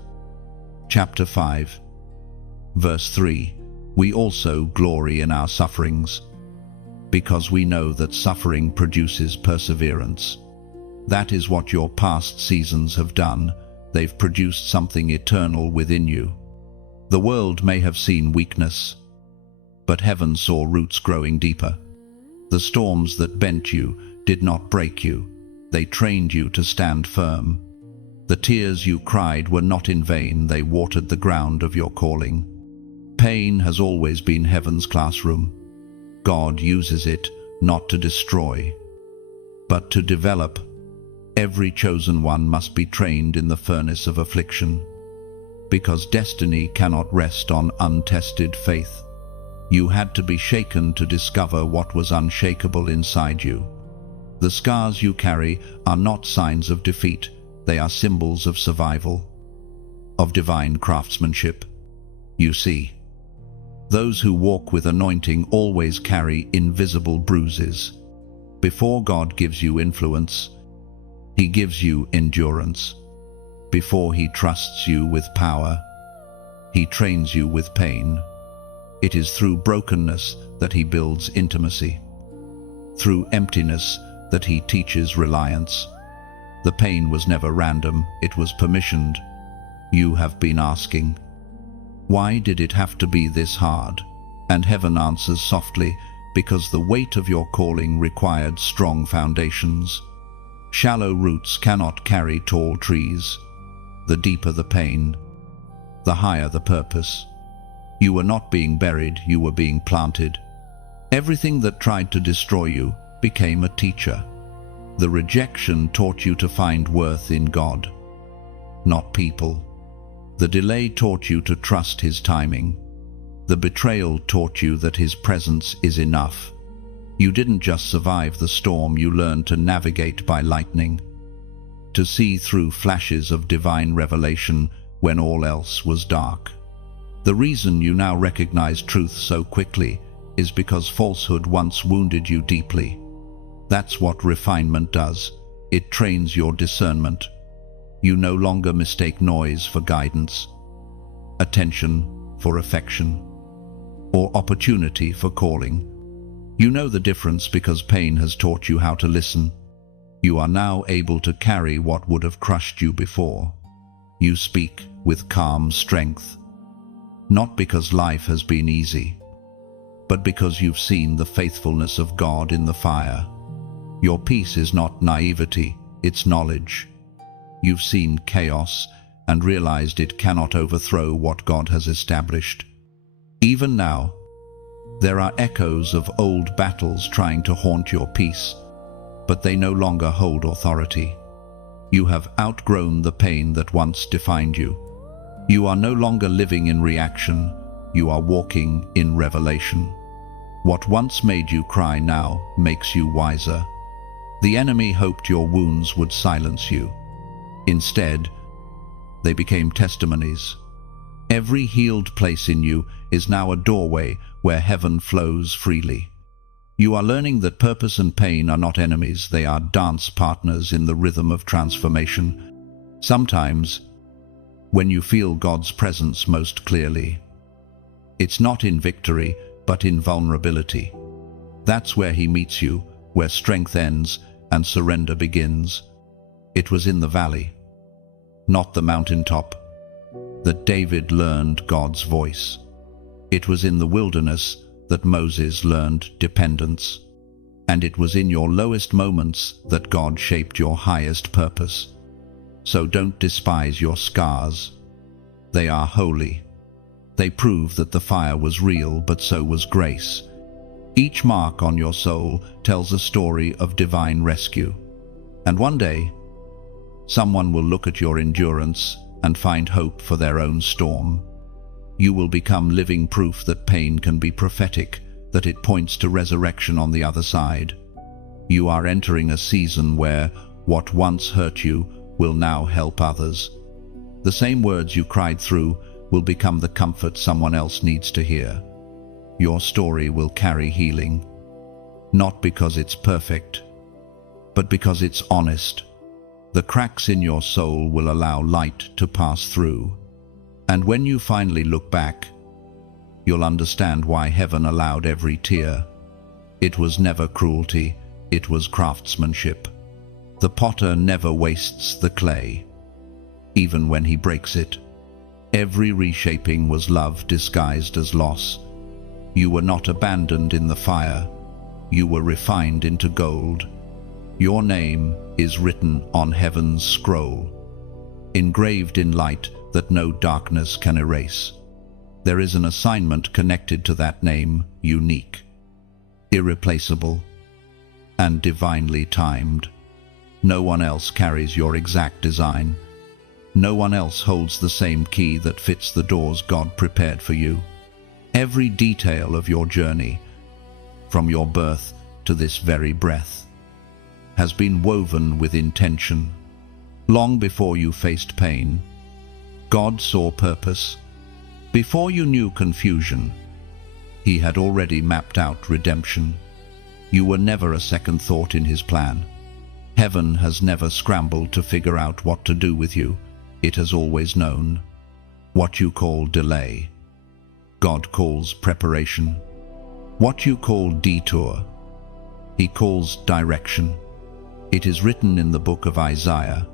chapter 5, verse 3. We also glory in our sufferings, because we know that suffering produces perseverance. That is what your past seasons have done. They've produced something eternal within you. The world may have seen weakness, but heaven saw roots growing deeper. The storms that bent you did not break you. They trained you to stand firm. The tears you cried were not in vain, they watered the ground of your calling. Pain has always been heaven's classroom. God uses it not to destroy, but to develop. Every chosen one must be trained in the furnace of affliction, because destiny cannot rest on untested faith. You had to be shaken to discover what was unshakable inside you. The scars you carry are not signs of defeat, they are symbols of survival, of divine craftsmanship. You see, those who walk with anointing always carry invisible bruises. Before God gives you influence, He gives you endurance. Before He trusts you with power, He trains you with pain. It is through brokenness that He builds intimacy. Through emptiness that He teaches reliance. The pain was never random, it was permissioned. You have been asking, why did it have to be this hard? And heaven answers softly, because the weight of your calling required strong foundations. Shallow roots cannot carry tall trees. The deeper the pain, the higher the purpose. You were not being buried, you were being planted. Everything that tried to destroy you became a teacher. The rejection taught you to find worth in God, not people. The delay taught you to trust His timing. The betrayal taught you that His presence is enough. You didn't just survive the storm, you learned to navigate by lightning, to see through flashes of divine revelation when all else was dark. The reason you now recognize truth so quickly is because falsehood once wounded you deeply. That's what refinement does. It trains your discernment. You no longer mistake noise for guidance, attention for affection, or opportunity for calling. You know the difference because pain has taught you how to listen. You are now able to carry what would have crushed you before. You speak with calm strength, not because life has been easy, but because you've seen the faithfulness of God in the fire. Your peace is not naivety, it's knowledge. You've seen chaos and realized it cannot overthrow what God has established. Even now, there are echoes of old battles trying to haunt your peace, but they no longer hold authority. You have outgrown the pain that once defined you. You are no longer living in reaction, you are walking in revelation. What once made you cry now makes you wiser. The enemy hoped your wounds would silence you. Instead, they became testimonies. Every healed place in you is now a doorway where heaven flows freely. You are learning that purpose and pain are not enemies, they are dance partners in the rhythm of transformation. Sometimes, when you feel God's presence most clearly, it's not in victory, but in vulnerability. That's where He meets you, where strength ends and surrender begins. It was in the valley, not the mountaintop, that David learned God's voice. It was in the wilderness that Moses learned dependence. And it was in your lowest moments that God shaped your highest purpose. So don't despise your scars. They are holy. They prove that the fire was real, but so was grace. Each mark on your soul tells a story of divine rescue. And one day, someone will look at your endurance and find hope for their own storm. You will become living proof that pain can be prophetic, that it points to resurrection on the other side. You are entering a season where what once hurt you will now help others. The same words you cried through will become the comfort someone else needs to hear. Your story will carry healing, not because it's perfect, but because it's honest. The cracks in your soul will allow light to pass through. And when you finally look back, you'll understand why heaven allowed every tear. It was never cruelty, it was craftsmanship. The potter never wastes the clay, even when he breaks it. Every reshaping was love disguised as loss. You were not abandoned in the fire, you were refined into gold. Your name is written on heaven's scroll, engraved in light that no darkness can erase. There is an assignment connected to that name, unique, irreplaceable, and divinely timed. No one else carries your exact design. No one else holds the same key that fits the doors God prepared for you. Every detail of your journey, from your birth to this very breath, has been woven with intention. Long before you faced pain, God saw purpose. Before you knew confusion, He had already mapped out redemption. You were never a second thought in His plan. Heaven has never scrambled to figure out what to do with you. It has always known. What you call delay, God calls preparation. What you call detour, He calls direction. It is written in the book of Isaiah,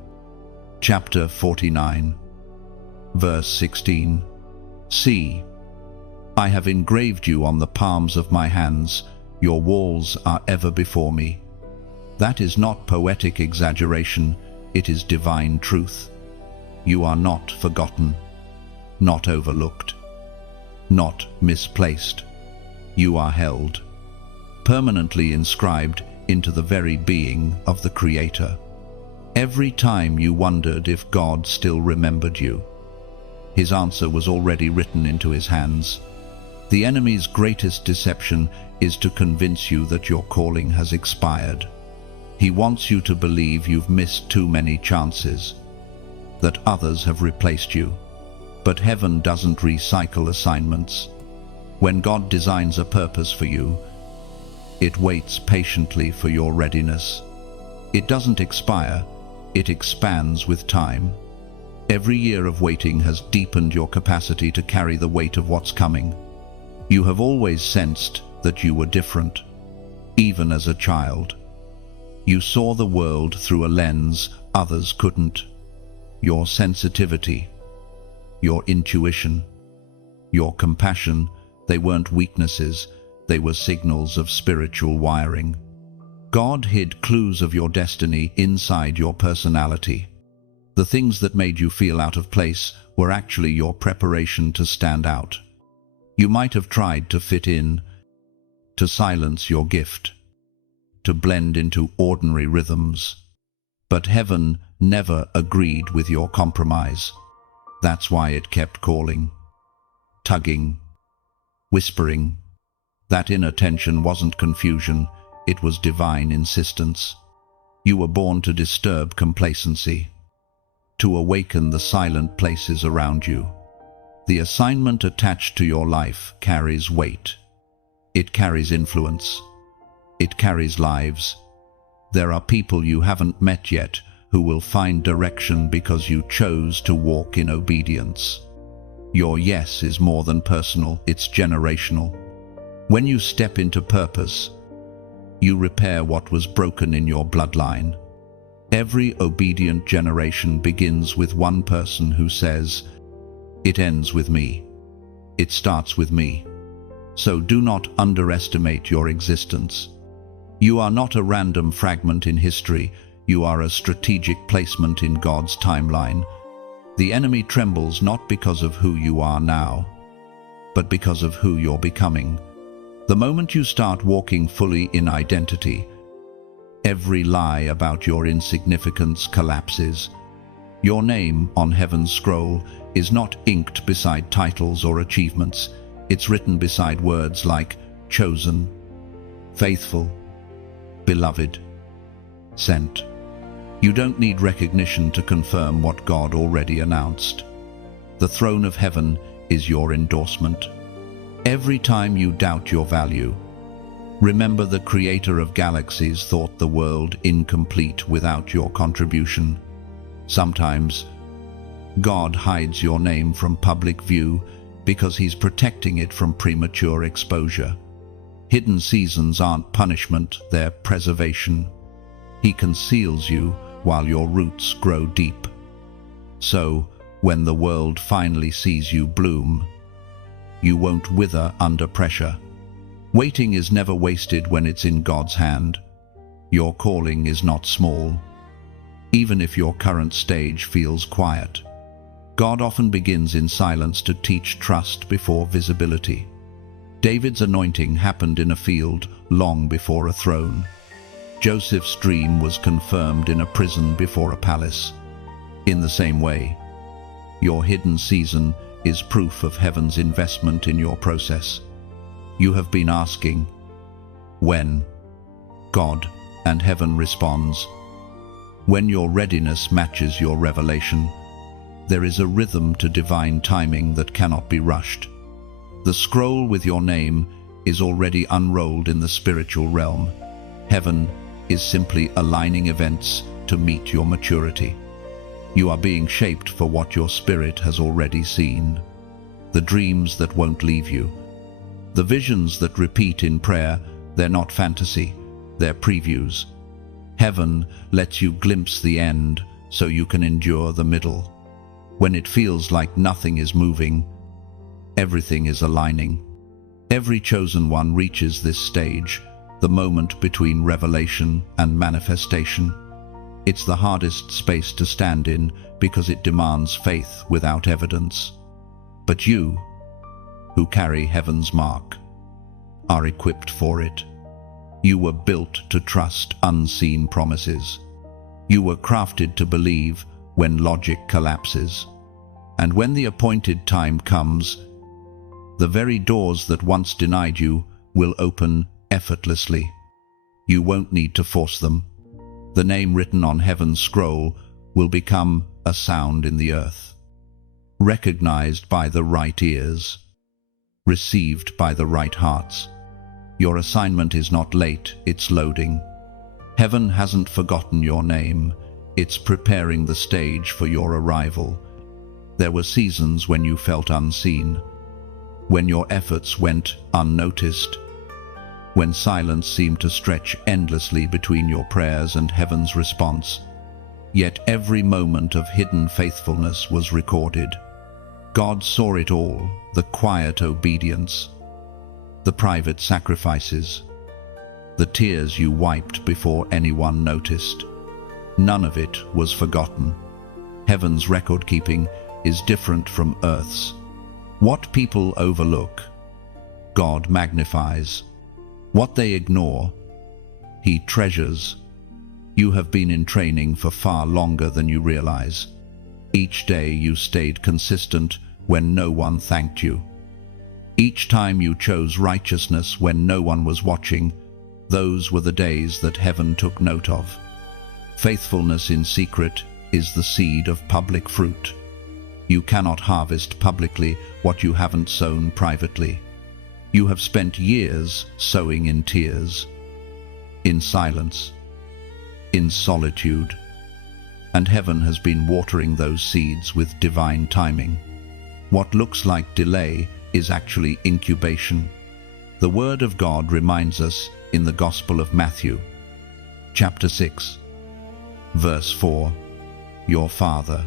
chapter 49, verse 16. See, I have engraved you on the palms of my hands. Your walls are ever before me. That is not poetic exaggeration, it is divine truth. You are not forgotten, not overlooked, not misplaced. You are held, permanently inscribed into the very being of the Creator. Every time you wondered if God still remembered you, His answer was already written into His hands. The enemy's greatest deception is to convince you that your calling has expired. He wants you to believe you've missed too many chances, that others have replaced you. But heaven doesn't recycle assignments. When God designs a purpose for you, it waits patiently for your readiness. It doesn't expire, it expands with time. Every year of waiting has deepened your capacity to carry the weight of what's coming. You have always sensed that you were different, even as a child. You saw the world through a lens others couldn't. Your sensitivity, your intuition, your compassion, they weren't weaknesses, they were signals of spiritual wiring. God hid clues of your destiny inside your personality. The things that made you feel out of place were actually your preparation to stand out. You might have tried to fit in, to silence your gift, to blend into ordinary rhythms. But heaven never agreed with your compromise. That's why it kept calling, tugging, whispering. That inner tension wasn't confusion, it was divine insistence. You were born to disturb complacency, to awaken the silent places around you. The assignment attached to your life carries weight. It carries influence. It carries lives. There are people you haven't met yet who will find direction because you chose to walk in obedience. Your yes is more than personal, it's generational. When you step into purpose, you repair what was broken in your bloodline. Every obedient generation begins with one person who says, "It ends with me. It starts with me." So do not underestimate your existence. You are not a random fragment in history, you are a strategic placement in God's timeline. The enemy trembles not because of who you are now, but because of who you're becoming. The moment you start walking fully in identity, every lie about your insignificance collapses. Your name on heaven's scroll is not inked beside titles or achievements. It's written beside words like chosen, faithful, beloved, sent. You don't need recognition to confirm what God already announced. The throne of heaven is your endorsement. Every time you doubt your value, remember the creator of galaxies thought the world incomplete without your contribution. Sometimes, God hides your name from public view because he's protecting it from premature exposure. Hidden seasons aren't punishment, they're preservation. He conceals you while your roots grow deep. So, when the world finally sees you bloom, you won't wither under pressure. Waiting is never wasted when it's in God's hand. Your calling is not small. Even if your current stage feels quiet, God often begins in silence to teach trust before visibility. David's anointing happened in a field long before a throne. Joseph's dream was confirmed in a prison before a palace. In the same way, your hidden season is proof of heaven's investment in your process. You have been asking, when? God, and heaven responds. When your readiness matches your revelation, there is a rhythm to divine timing that cannot be rushed. The scroll with your name is already unrolled in the spiritual realm. Heaven is simply aligning events to meet your maturity. You are being shaped for what your spirit has already seen. The dreams that won't leave you. The visions that repeat in prayer, they're not fantasy, they're previews. Heaven lets you glimpse the end so you can endure the middle. When it feels like nothing is moving, everything is aligning. Every chosen one reaches this stage, the moment between revelation and manifestation. It's the hardest space to stand in because it demands faith without evidence. But you, who carry heaven's mark, are equipped for it. You were built to trust unseen promises. You were crafted to believe when logic collapses. And when the appointed time comes, the very doors that once denied you will open effortlessly. You won't need to force them. The name written on heaven's scroll will become a sound in the earth, recognized by the right ears, received by the right hearts. Your assignment is not late, it's loading. Heaven hasn't forgotten your name, it's preparing the stage for your arrival. There were seasons when you felt unseen, when your efforts went unnoticed, when silence seemed to stretch endlessly between your prayers and heaven's response. Yet every moment of hidden faithfulness was recorded. God saw it all, the quiet obedience, the private sacrifices, the tears you wiped before anyone noticed. None of it was forgotten. Heaven's record-keeping is different from earth's. What people overlook, God magnifies. What they ignore, he treasures. You have been in training for far longer than you realize. Each day you stayed consistent when no one thanked you. Each time you chose righteousness when no one was watching, those were the days that heaven took note of. Faithfulness in secret is the seed of public fruit. You cannot harvest publicly what you haven't sown privately. You have spent years sowing in tears, in silence, in solitude, and heaven has been watering those seeds with divine timing. What looks like delay is actually incubation. The Word of God reminds us in the Gospel of Matthew, chapter 6, verse 4, "Your Father,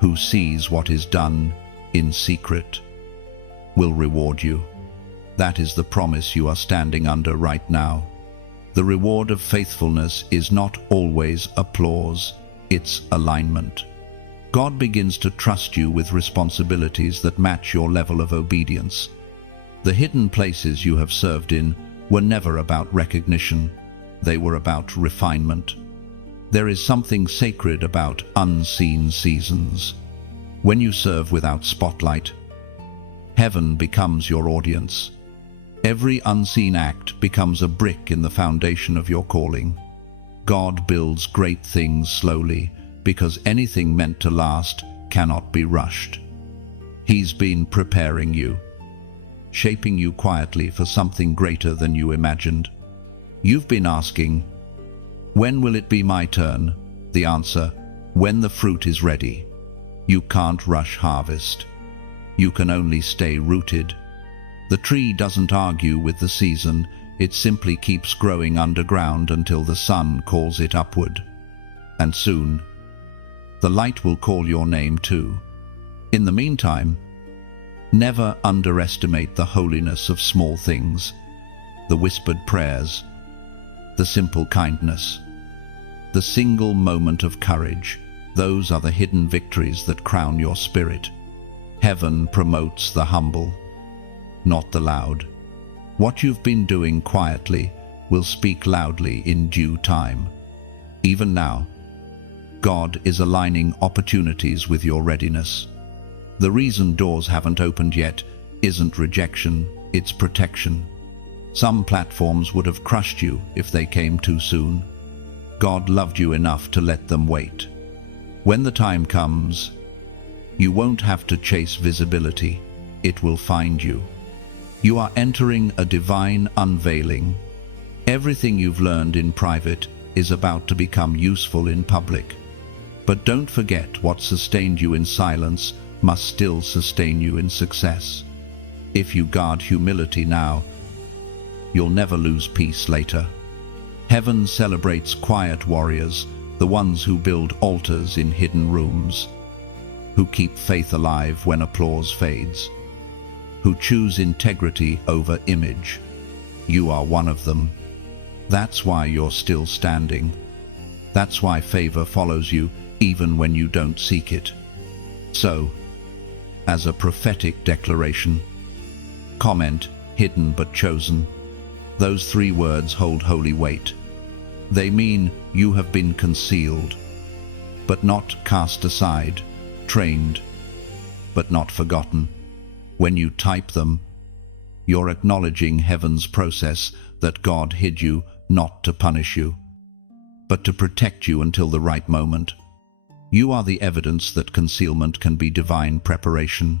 who sees what is done in secret, will reward you." That is the promise you are standing under right now. The reward of faithfulness is not always applause, it's alignment. God begins to trust you with responsibilities that match your level of obedience. The hidden places you have served in were never about recognition, they were about refinement. There is something sacred about unseen seasons. When you serve without spotlight, heaven becomes your audience. Every unseen act becomes a brick in the foundation of your calling. God builds great things slowly, because anything meant to last cannot be rushed. He's been preparing you, shaping you quietly for something greater than you imagined. You've been asking, when will it be my turn? The answer, when the fruit is ready. You can't rush harvest. You can only stay rooted. The tree doesn't argue with the season, it simply keeps growing underground until the sun calls it upward. And soon, the light will call your name too. In the meantime, never underestimate the holiness of small things, the whispered prayers, the simple kindness, the single moment of courage. Those are the hidden victories that crown your spirit. Heaven promotes the humble, not the loud. What you've been doing quietly will speak loudly in due time. Even now, God is aligning opportunities with your readiness. The reason doors haven't opened yet isn't rejection, it's protection. Some platforms would have crushed you if they came too soon. God loved you enough to let them wait. When the time comes, you won't have to chase visibility, it will find you. You are entering a divine unveiling. Everything you've learned in private is about to become useful in public. But don't forget, what sustained you in silence must still sustain you in success. If you guard humility now, you'll never lose peace later. Heaven celebrates quiet warriors, the ones who build altars in hidden rooms, who keep faith alive when applause fades, who choose integrity over image. You are one of them. That's why you're still standing. That's why favor follows you even when you don't seek it. So, as a prophetic declaration, comment, hidden but chosen. Those 3 words hold holy weight. They mean you have been concealed, but not cast aside, trained, but not forgotten. When you type them, you're acknowledging heaven's process, that God hid you not to punish you, but to protect you until the right moment. You are the evidence that concealment can be divine preparation.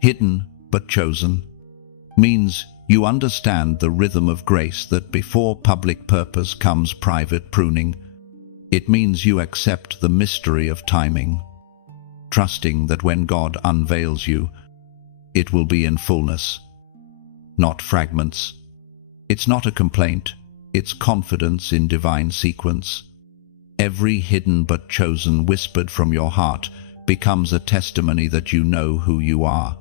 Hidden but chosen means you understand the rhythm of grace, that before public purpose comes private pruning. It means you accept the mystery of timing, trusting that when God unveils you, it will be in fullness, not fragments. It's not a complaint, it's confidence in divine sequence. Every hidden but chosen whispered from your heart becomes a testimony that you know who you are,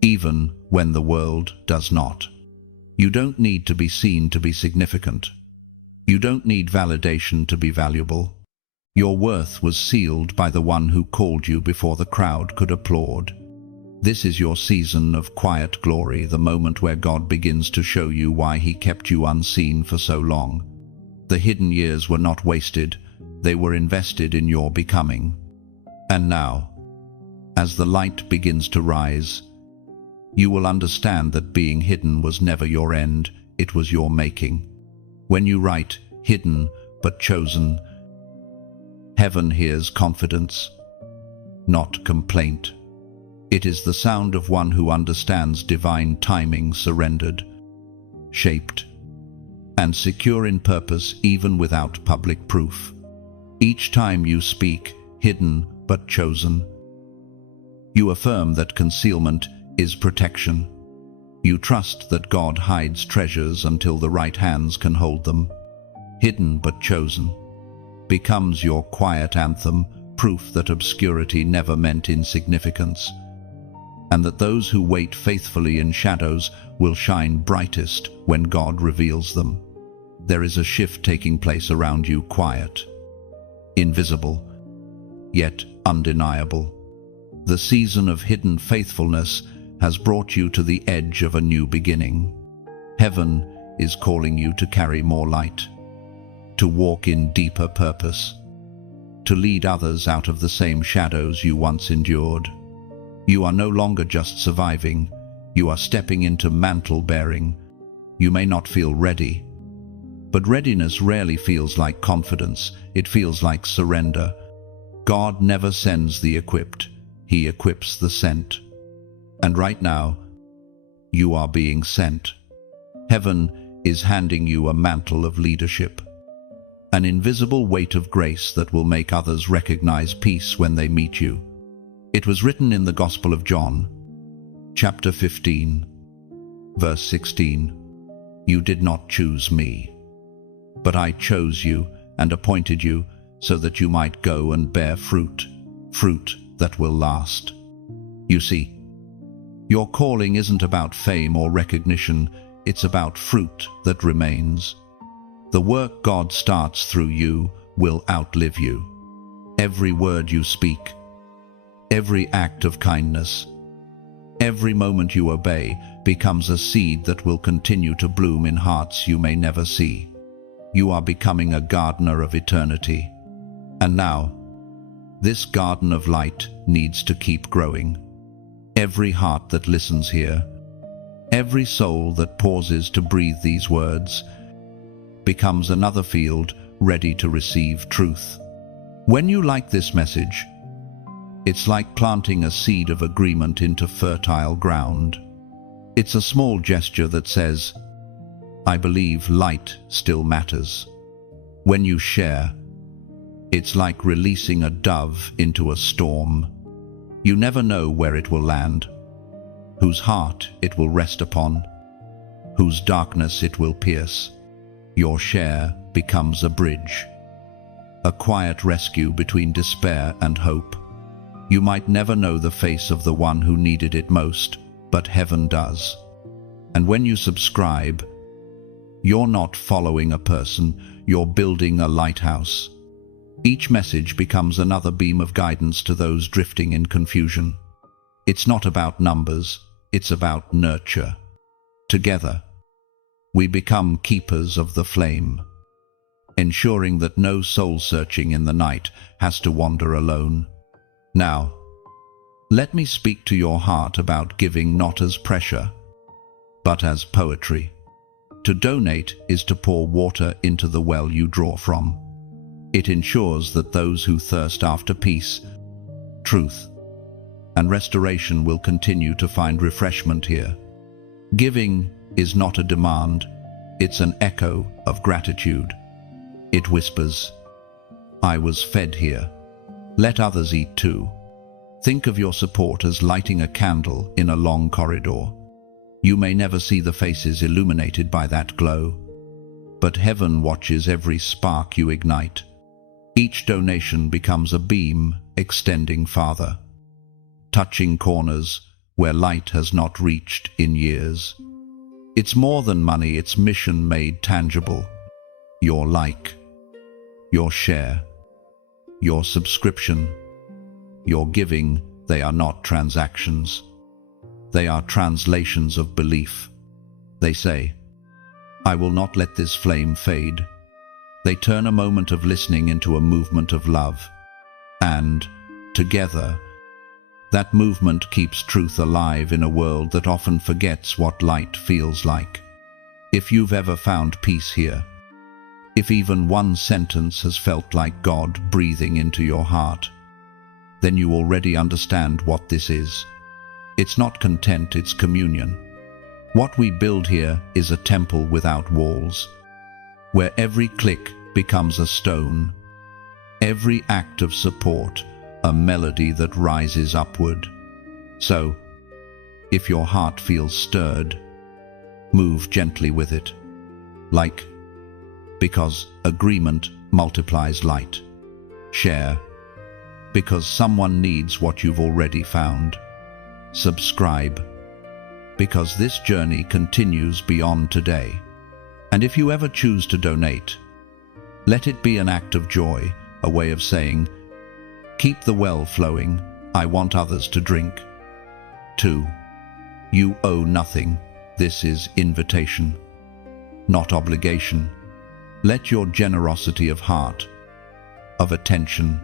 even when the world does not. You don't need to be seen to be significant. You don't need validation to be valuable. Your worth was sealed by the one who called you before the crowd could applaud. This is your season of quiet glory, the moment where God begins to show you why He kept you unseen for so long. The hidden years were not wasted, they were invested in your becoming. And now, as the light begins to rise, you will understand that being hidden was never your end, it was your making. When you write, hidden but chosen, heaven hears confidence, not complaint. It is the sound of one who understands divine timing, surrendered, shaped, and secure in purpose even without public proof. Each time you speak, hidden but chosen, you affirm that concealment is protection. You trust that God hides treasures until the right hands can hold them. Hidden but chosen becomes your quiet anthem, proof that obscurity never meant insignificance, and that those who wait faithfully in shadows will shine brightest when God reveals them. There is a shift taking place around you, quiet, invisible, yet undeniable. The season of hidden faithfulness has brought you to the edge of a new beginning. Heaven is calling you to carry more light, to walk in deeper purpose, to lead others out of the same shadows you once endured. You are no longer just surviving, you are stepping into mantle bearing. You may not feel ready, but readiness rarely feels like confidence, it feels like surrender. God never sends the equipped, He equips the sent. And right now, you are being sent. Heaven is handing you a mantle of leadership, an invisible weight of grace that will make others recognize peace when they meet you. It was written in the Gospel of John, chapter 15, verse 16, "You did not choose me, but I chose you and appointed you so that you might go and bear fruit, fruit that will last." You see, your calling isn't about fame or recognition, it's about fruit that remains. The work God starts through you will outlive you. Every word you speak, every act of kindness, every moment you obey becomes a seed that will continue to bloom in hearts you may never see. You are becoming a gardener of eternity. And now, this garden of light needs to keep growing. Every heart that listens here, every soul that pauses to breathe these words, becomes another field ready to receive truth. When you like this message, it's like planting a seed of agreement into fertile ground. It's a small gesture that says, "I believe light still matters." When you share, it's like releasing a dove into a storm. You never know where it will land, whose heart it will rest upon, whose darkness it will pierce. Your share becomes a bridge, a quiet rescue between despair and hope. You might never know the face of the one who needed it most, but heaven does. And when you subscribe, you're not following a person, you're building a lighthouse. Each message becomes another beam of guidance to those drifting in confusion. It's not about numbers, it's about nurture. Together, we become keepers of the flame, ensuring that no soul searching in the night has to wander alone. Now, let me speak to your heart about giving not as pressure, but as poetry. To donate is to pour water into the well you draw from. It ensures that those who thirst after peace, truth, and restoration will continue to find refreshment here. Giving is not a demand, it's an echo of gratitude. It whispers, "I was fed here. Let others eat too." Think of your support as lighting a candle in a long corridor. You may never see the faces illuminated by that glow, but heaven watches every spark you ignite. Each donation becomes a beam extending farther, touching corners where light has not reached in years. It's more than money, it's mission made tangible. Your like, your share, your subscription, your giving, they are not transactions. They are translations of belief. They say, "I will not let this flame fade. They turn a moment of listening into a movement of love. And, together, that movement keeps truth alive in a world that often forgets what light feels like. If you've ever found peace here, if even one sentence has felt like God breathing into your heart, then you already understand what this is. It's not content, it's communion. What we build here is a temple without walls, where every click becomes a stone, every act of support a melody that rises upward. So, if your heart feels stirred, move gently with it, because agreement multiplies light. Share, because someone needs what you've already found. Subscribe, because this journey continues beyond today. And if you ever choose to donate, let it be an act of joy, a way of saying, keep the well flowing, I want others to drink. 2. You owe nothing. This is invitation, not obligation. Let your generosity of heart, of attention,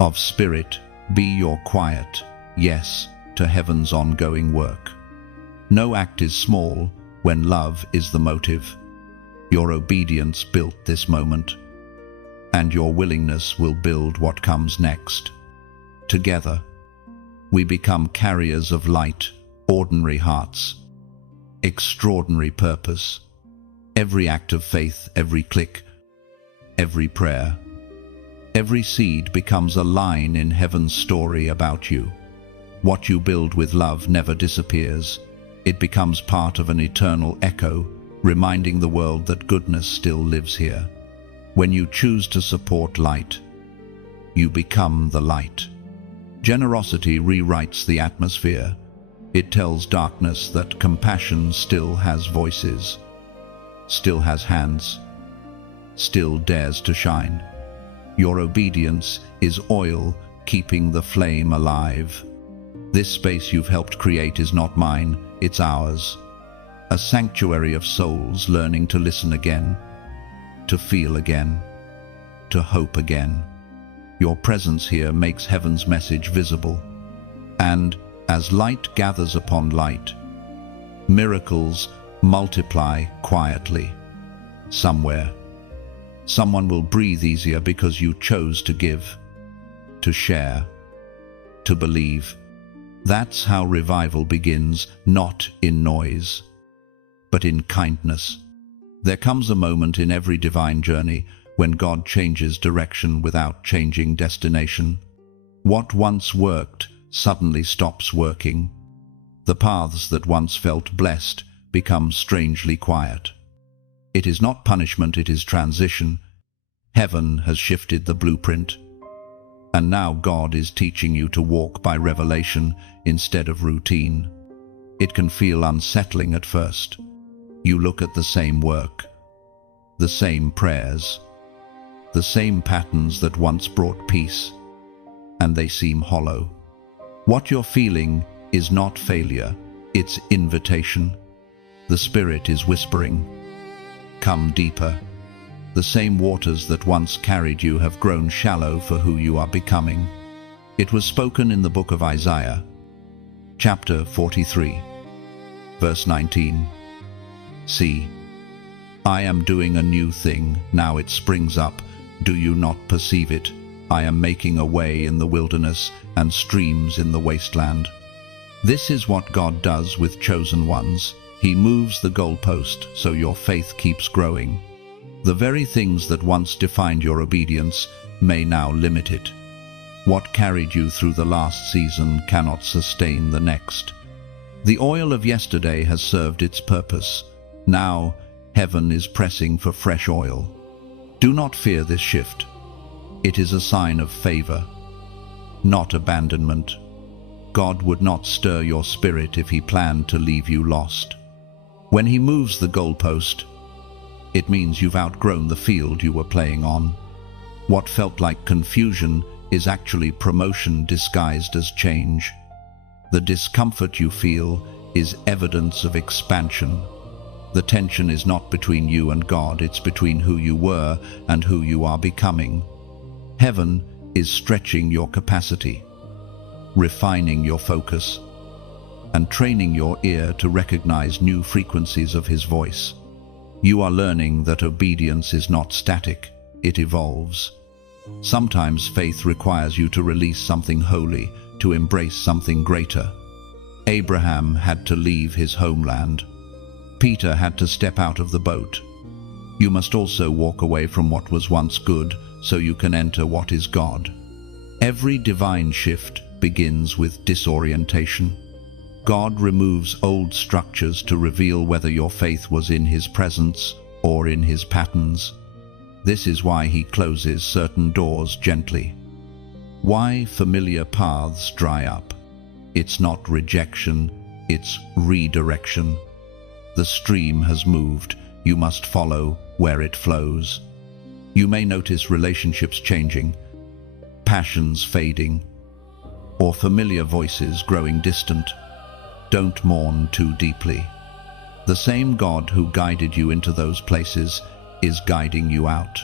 of spirit be your quiet yes to heaven's ongoing work. No act is small when love is the motive. Your obedience built this moment, and your willingness will build what comes next. Together, we become carriers of light, ordinary hearts, extraordinary purpose. Every act of faith, every click, every prayer, every seed becomes a line in heaven's story about you. What you build with love never disappears. It becomes part of an eternal echo, reminding the world that goodness still lives here. When you choose to support light, you become the light. Generosity rewrites the atmosphere. It tells darkness that compassion still has voices, still has hands, still dares to shine. Your obedience is oil keeping the flame alive. This space you've helped create is not mine, it's ours. A sanctuary of souls learning to listen again, to feel again, to hope again. Your presence here makes heaven's message visible. And as light gathers upon light, miracles multiply quietly. Somewhere, someone will breathe easier because you chose to give, to share, to believe. That's how revival begins, not in noise, but in kindness. There comes a moment in every divine journey when God changes direction without changing destination. What once worked suddenly stops working. The paths that once felt blessed become strangely quiet. It is not punishment, it is transition. Heaven has shifted the blueprint. And now God is teaching you to walk by revelation instead of routine. It can feel unsettling at first. You look at the same work, the same prayers, the same patterns that once brought peace, and they seem hollow. What you're feeling is not failure, it's invitation. The Spirit is whispering, come deeper. The same waters that once carried you have grown shallow for who you are becoming. It was spoken in the book of Isaiah, chapter 43, verse 19. See, I am doing a new thing, now it springs up. Do you not perceive it? I am making a way in the wilderness and streams in the wasteland. This is what God does with chosen ones. He moves the goalpost so your faith keeps growing. The very things that once defined your obedience may now limit it. What carried you through the last season cannot sustain the next. The oil of yesterday has served its purpose. Now, heaven is pressing for fresh oil. Do not fear this shift. It is a sign of favor, not abandonment. God would not stir your spirit if He planned to leave you lost. When He moves the goalpost, it means you've outgrown the field you were playing on. What felt like confusion is actually promotion disguised as change. The discomfort you feel is evidence of expansion. The tension is not between you and God, it's between who you were and who you are becoming. Heaven is stretching your capacity, refining your focus, and training your ear to recognize new frequencies of His voice. You are learning that obedience is not static, it evolves. Sometimes faith requires you to release something holy, to embrace something greater. Abraham had to leave his homeland. Peter had to step out of the boat. You must also walk away from what was once good so you can enter what is God. Every divine shift begins with disorientation. God removes old structures to reveal whether your faith was in His presence or in His patterns. This is why He closes certain doors gently. Why familiar paths dry up. It's not rejection, it's redirection. The stream has moved, you must follow where it flows. You may notice relationships changing, passions fading, or familiar voices growing distant. Don't mourn too deeply. The same God who guided you into those places is guiding you out.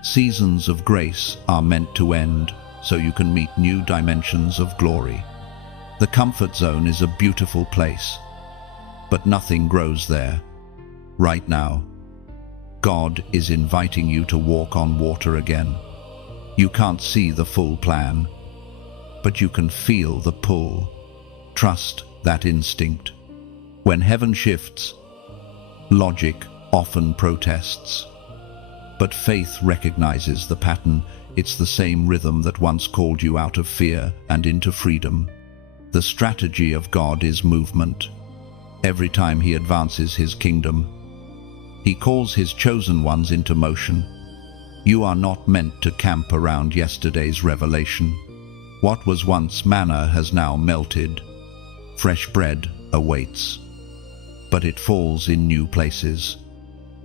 Seasons of grace are meant to end so you can meet new dimensions of glory. The comfort zone is a beautiful place, but nothing grows there. Right now, God is inviting you to walk on water again. You can't see the full plan, but you can feel the pull. Trust that instinct. When heaven shifts, logic often protests. But faith recognizes the pattern. It's the same rhythm that once called you out of fear and into freedom. The strategy of God is movement. Every time He advances His kingdom, He calls His chosen ones into motion. You are not meant to camp around yesterday's revelation. What was once manna has now melted. Fresh bread awaits, but it falls in new places.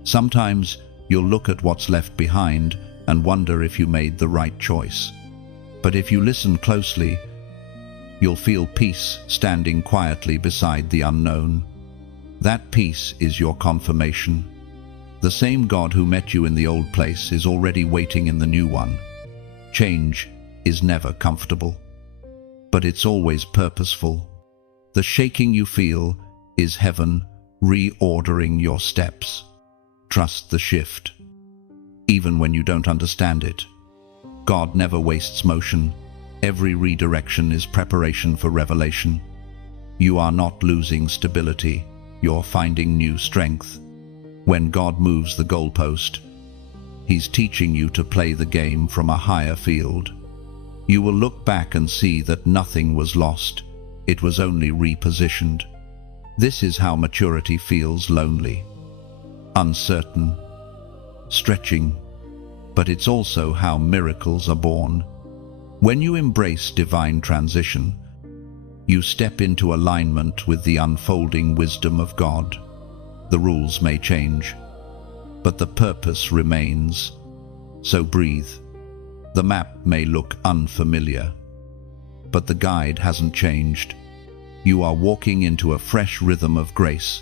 Sometimes you'll look at what's left behind and wonder if you made the right choice. But if you listen closely, you'll feel peace standing quietly beside the unknown. That peace is your confirmation. The same God who met you in the old place is already waiting in the new one. Change is never comfortable, but it's always purposeful. The shaking you feel is heaven reordering your steps. Trust the shift, even when you don't understand it. God never wastes motion. Every redirection is preparation for revelation. You are not losing stability, you're finding new strength. When God moves the goalpost, He's teaching you to play the game from a higher field. You will look back and see that nothing was lost. It was only repositioned. This is how maturity feels: lonely, uncertain, stretching, but it's also how miracles are born. When you embrace divine transition, you step into alignment with the unfolding wisdom of God. The rules may change, but the purpose remains. So breathe. The map may look unfamiliar, but the guide hasn't changed. You are walking into a fresh rhythm of grace,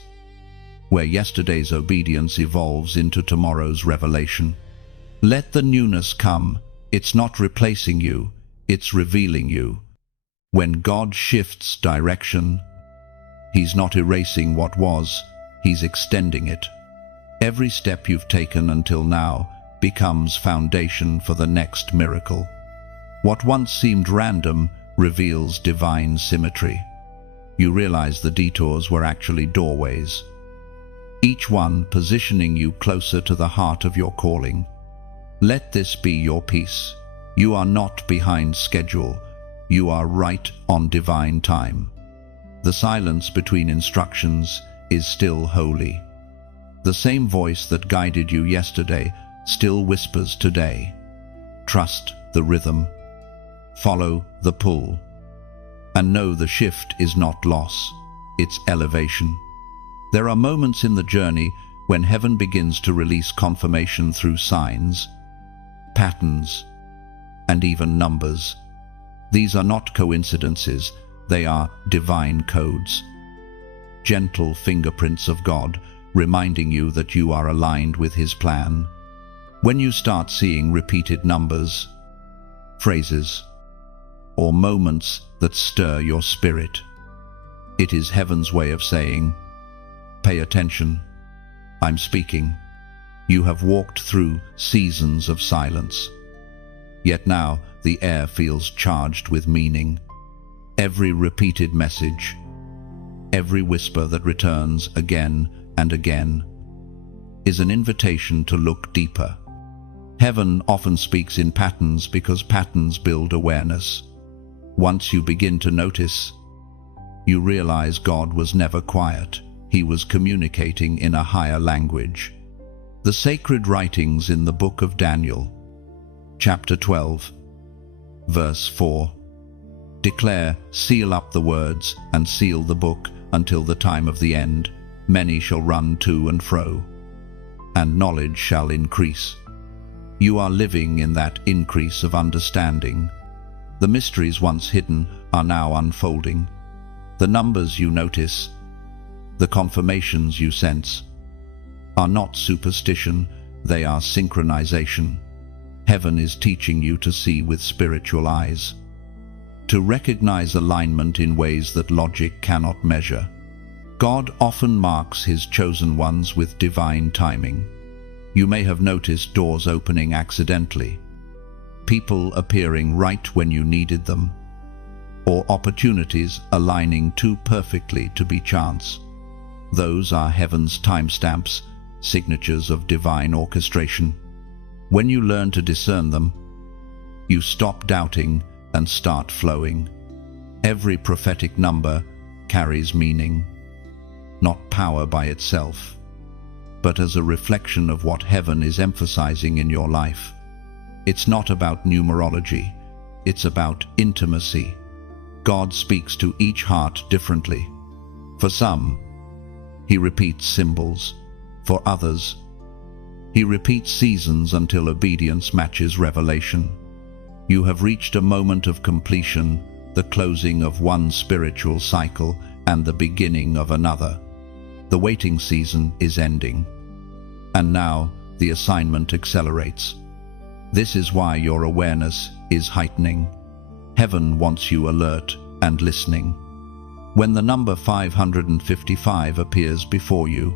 where yesterday's obedience evolves into tomorrow's revelation. Let the newness come. It's not replacing you, it's revealing you. When God shifts direction, He's not erasing what was, He's extending it. Every step you've taken until now becomes foundation for the next miracle. What once seemed random reveals divine symmetry. You realize the detours were actually doorways, each one positioning you closer to the heart of your calling. Let this be your peace. You are not behind schedule. You are right on divine time. The silence between instructions is still holy. The same voice that guided you yesterday still whispers today. Trust the rhythm. Follow the pull. And know the shift is not loss, it's elevation. There are moments in the journey when heaven begins to release confirmation through signs, patterns, and even numbers. These are not coincidences, they are divine codes. Gentle fingerprints of God reminding you that you are aligned with His plan. When you start seeing repeated numbers, phrases, or moments that stir your spirit, it is heaven's way of saying, "Pay attention, I'm speaking." You have walked through seasons of silence, yet now the air feels charged with meaning. Every repeated message, every whisper that returns again and again, is an invitation to look deeper. Heaven often speaks in patterns because patterns build awareness. Once you begin to notice, you realize God was never quiet. He was communicating in a higher language. The sacred writings in the book of Daniel, chapter 12, verse 4, declare, "Seal up the words and seal the book until the time of the end. Many shall run to and fro, and knowledge shall increase." You are living in that increase of understanding. The mysteries once hidden are now unfolding. The numbers you notice, the confirmations you sense, are not superstition, they are synchronization. Heaven is teaching you to see with spiritual eyes, to recognize alignment in ways that logic cannot measure. God often marks His chosen ones with divine timing. You may have noticed doors opening accidentally, people appearing right when you needed them, or opportunities aligning too perfectly to be chance. Those are heaven's timestamps, signatures of divine orchestration. When you learn to discern them, you stop doubting and start flowing. Every prophetic number carries meaning, not power by itself, but as a reflection of what heaven is emphasizing in your life. It's not about numerology, it's about intimacy. God speaks to each heart differently. For some, He repeats symbols. For others, He repeats seasons until obedience matches revelation. You have reached a moment of completion, the closing of one spiritual cycle and the beginning of another. The waiting season is ending, and now the assignment accelerates. This is why your awareness is heightening. Heaven wants you alert and listening. When the number 555 appears before you,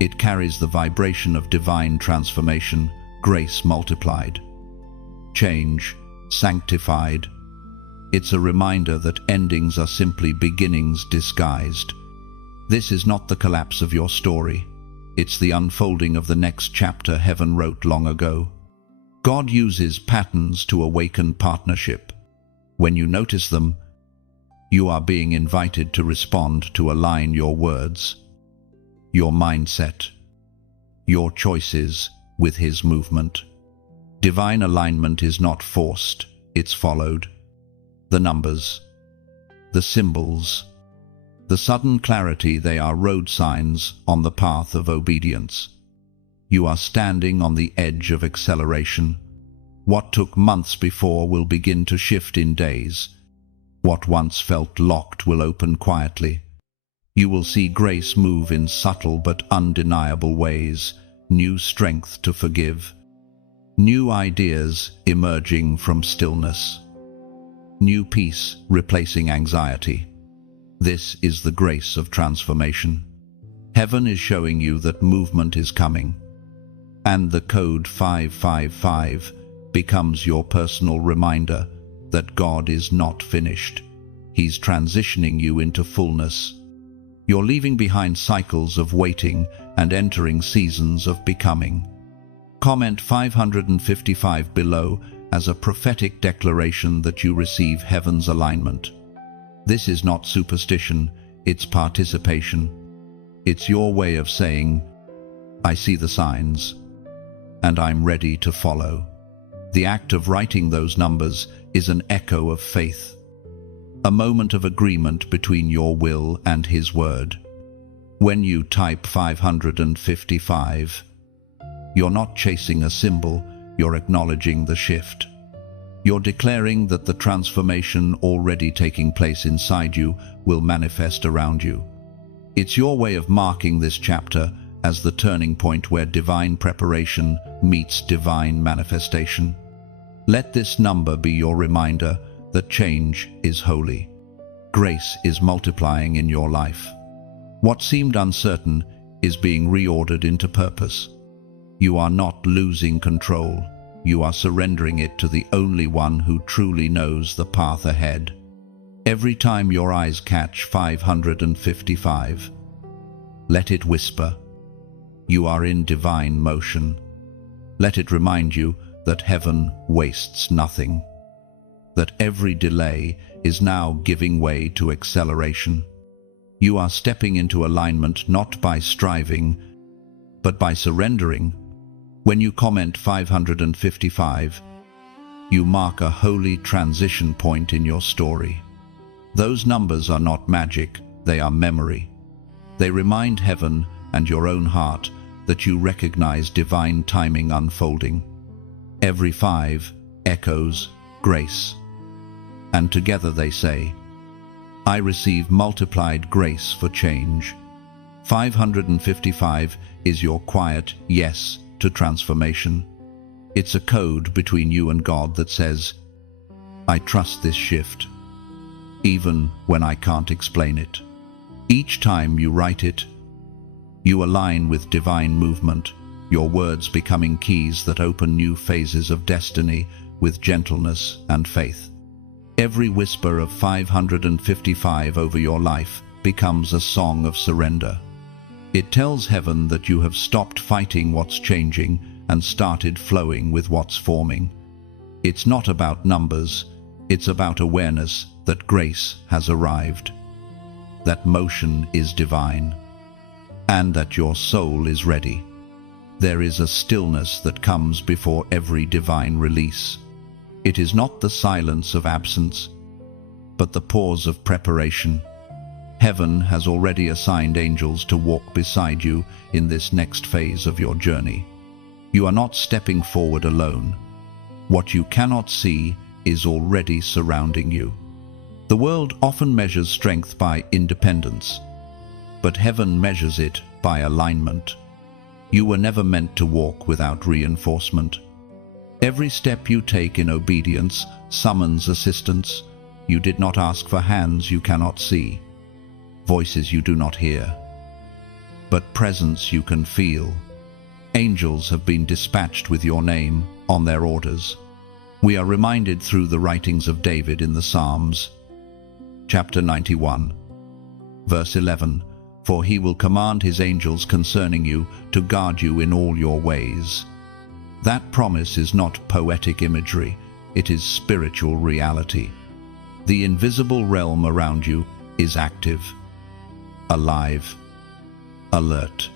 it carries the vibration of divine transformation, grace multiplied, change sanctified. It's a reminder that endings are simply beginnings disguised. This is not the collapse of your story. It's the unfolding of the next chapter heaven wrote long ago. God uses patterns to awaken partnership. When you notice them, you are being invited to respond, to align your words, your mindset, your choices with His movement. Divine alignment is not forced, it's followed. The numbers, the symbols, the sudden clarity, they are road signs on the path of obedience. You are standing on the edge of acceleration. What took months before will begin to shift in days. What once felt locked will open quietly. You will see grace move in subtle but undeniable ways, new strength to forgive, new ideas emerging from stillness, new peace replacing anxiety. This is the grace of transformation. Heaven is showing you that movement is coming, and the code 555 becomes your personal reminder that God is not finished. He's transitioning you into fullness. You're leaving behind cycles of waiting and entering seasons of becoming. Comment 555 below as a prophetic declaration that you receive heaven's alignment. This is not superstition, it's participation. It's your way of saying, "I see the signs, and I'm ready to follow." The act of writing those numbers is an echo of faith, a moment of agreement between your will and His word. When you type 555, you're not chasing a symbol, you're acknowledging the shift. You're declaring that the transformation already taking place inside you will manifest around you. It's your way of marking this chapter as the turning point where divine preparation meets divine manifestation. Let this number be your reminder that change is holy. Grace is multiplying in your life. What seemed uncertain is being reordered into purpose. You are not losing control. You are surrendering it to the only one who truly knows the path ahead. Every time your eyes catch 555, let it whisper, "You are in divine motion." Let it remind you that heaven wastes nothing, that every delay is now giving way to acceleration. You are stepping into alignment not by striving, but by surrendering. When you comment 555, you mark a holy transition point in your story. Those numbers are not magic, they are memory. They remind heaven and your own heart that you recognize divine timing unfolding. Every 5 echoes grace. And together they say, "I receive multiplied grace for change." 555 is your quiet yes to transformation. It's a code between you and God that says, "I trust this shift, even when I can't explain it." Each time you write it, you align with divine movement, your words becoming keys that open new phases of destiny with gentleness and faith. Every whisper of 555 over your life becomes a song of surrender. It tells heaven that you have stopped fighting what's changing and started flowing with what's forming. It's not about numbers, it's about awareness that grace has arrived, that motion is divine, and that your soul is ready. There is a stillness that comes before every divine release. It is not the silence of absence, but the pause of preparation. Heaven has already assigned angels to walk beside you in this next phase of your journey. You are not stepping forward alone. What you cannot see is already surrounding you. The world often measures strength by independence, but heaven measures it by alignment. You were never meant to walk without reinforcement. Every step you take in obedience summons assistance. You did not ask for hands you cannot see, voices you do not hear, but presence you can feel. Angels have been dispatched with your name on their orders. We are reminded through the writings of David in the Psalms. Chapter 91, verse 11, "For he will command his angels concerning you to guard you in all your ways." That promise is not poetic imagery, it is spiritual reality. The invisible realm around you is active, alive, alert.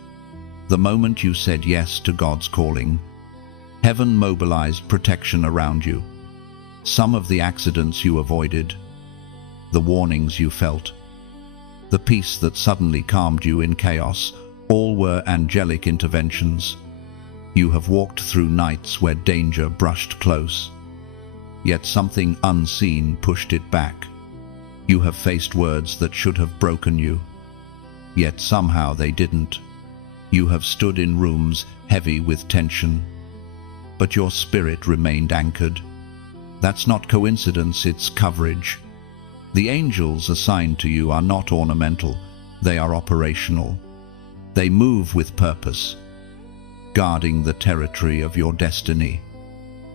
The moment you said yes to God's calling, heaven mobilized protection around you. Some of the accidents you avoided, the warnings you felt, the peace that suddenly calmed you in chaos, all were angelic interventions. You have walked through nights where danger brushed close, yet something unseen pushed it back. You have faced words that should have broken you, yet somehow they didn't. You have stood in rooms heavy with tension, but your spirit remained anchored. That's not coincidence, it's coverage. The angels assigned to you are not ornamental, they are operational. They move with purpose, guarding the territory of your destiny.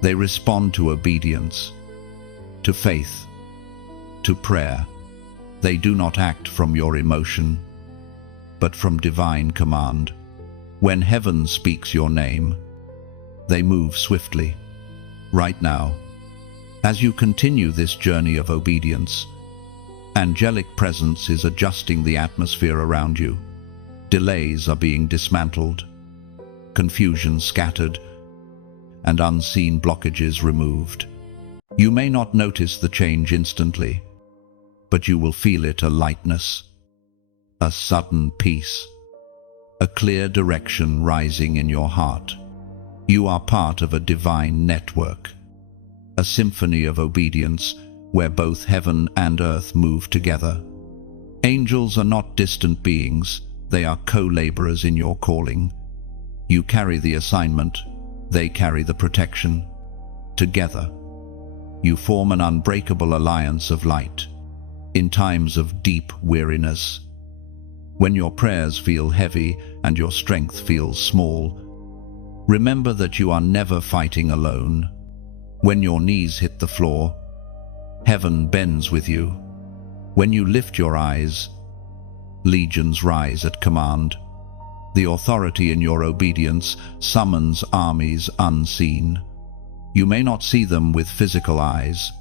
They respond to obedience, to faith, to prayer. They do not act from your emotion, but from divine command. When heaven speaks your name, they move swiftly. Right now, as you continue this journey of obedience, angelic presence is adjusting the atmosphere around you. Delays are being dismantled, confusion scattered, and unseen blockages removed. You may not notice the change instantly, but you will feel it, a lightness, a sudden peace, a clear direction rising in your heart. You are part of a divine network, a symphony of obedience where both heaven and earth move together. Angels are not distant beings, they are co-laborers in your calling. You carry the assignment, they carry the protection. Together, you form an unbreakable alliance of light. In times of deep weariness, when your prayers feel heavy and your strength feels small, remember that you are never fighting alone. When your knees hit the floor, heaven bends with you. When you lift your eyes, legions rise at command. The authority in your obedience summons armies unseen. You may not see them with physical eyes,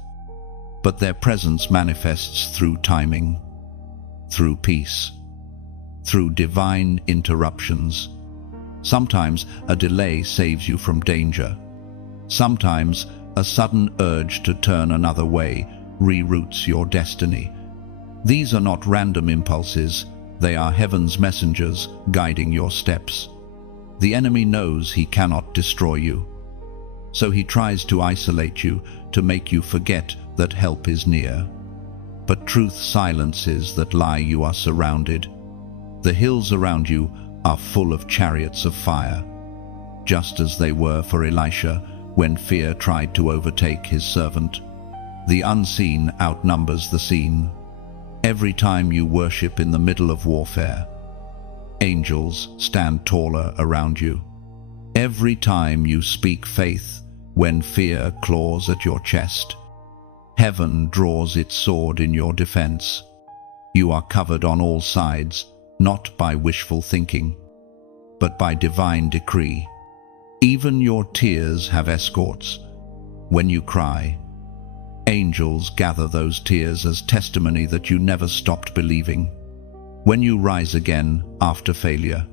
but their presence manifests through timing, through peace, through divine interruptions. Sometimes a delay saves you from danger. Sometimes a sudden urge to turn another way reroutes your destiny. These are not random impulses, they are heaven's messengers guiding your steps. The enemy knows he cannot destroy you, so he tries to isolate you, to make you forget that help is near. But truth silences that lie. You are surrounded. The hills around you are full of chariots of fire, just as they were for Elisha when fear tried to overtake his servant. The unseen outnumbers the seen. Every time you worship in the middle of warfare, angels stand taller around you. Every time you speak faith when fear claws at your chest, heaven draws its sword in your defense. You are covered on all sides, not by wishful thinking, but by divine decree. Even your tears have escorts. When you cry, angels gather those tears as testimony that you never stopped believing. When you rise again after failure,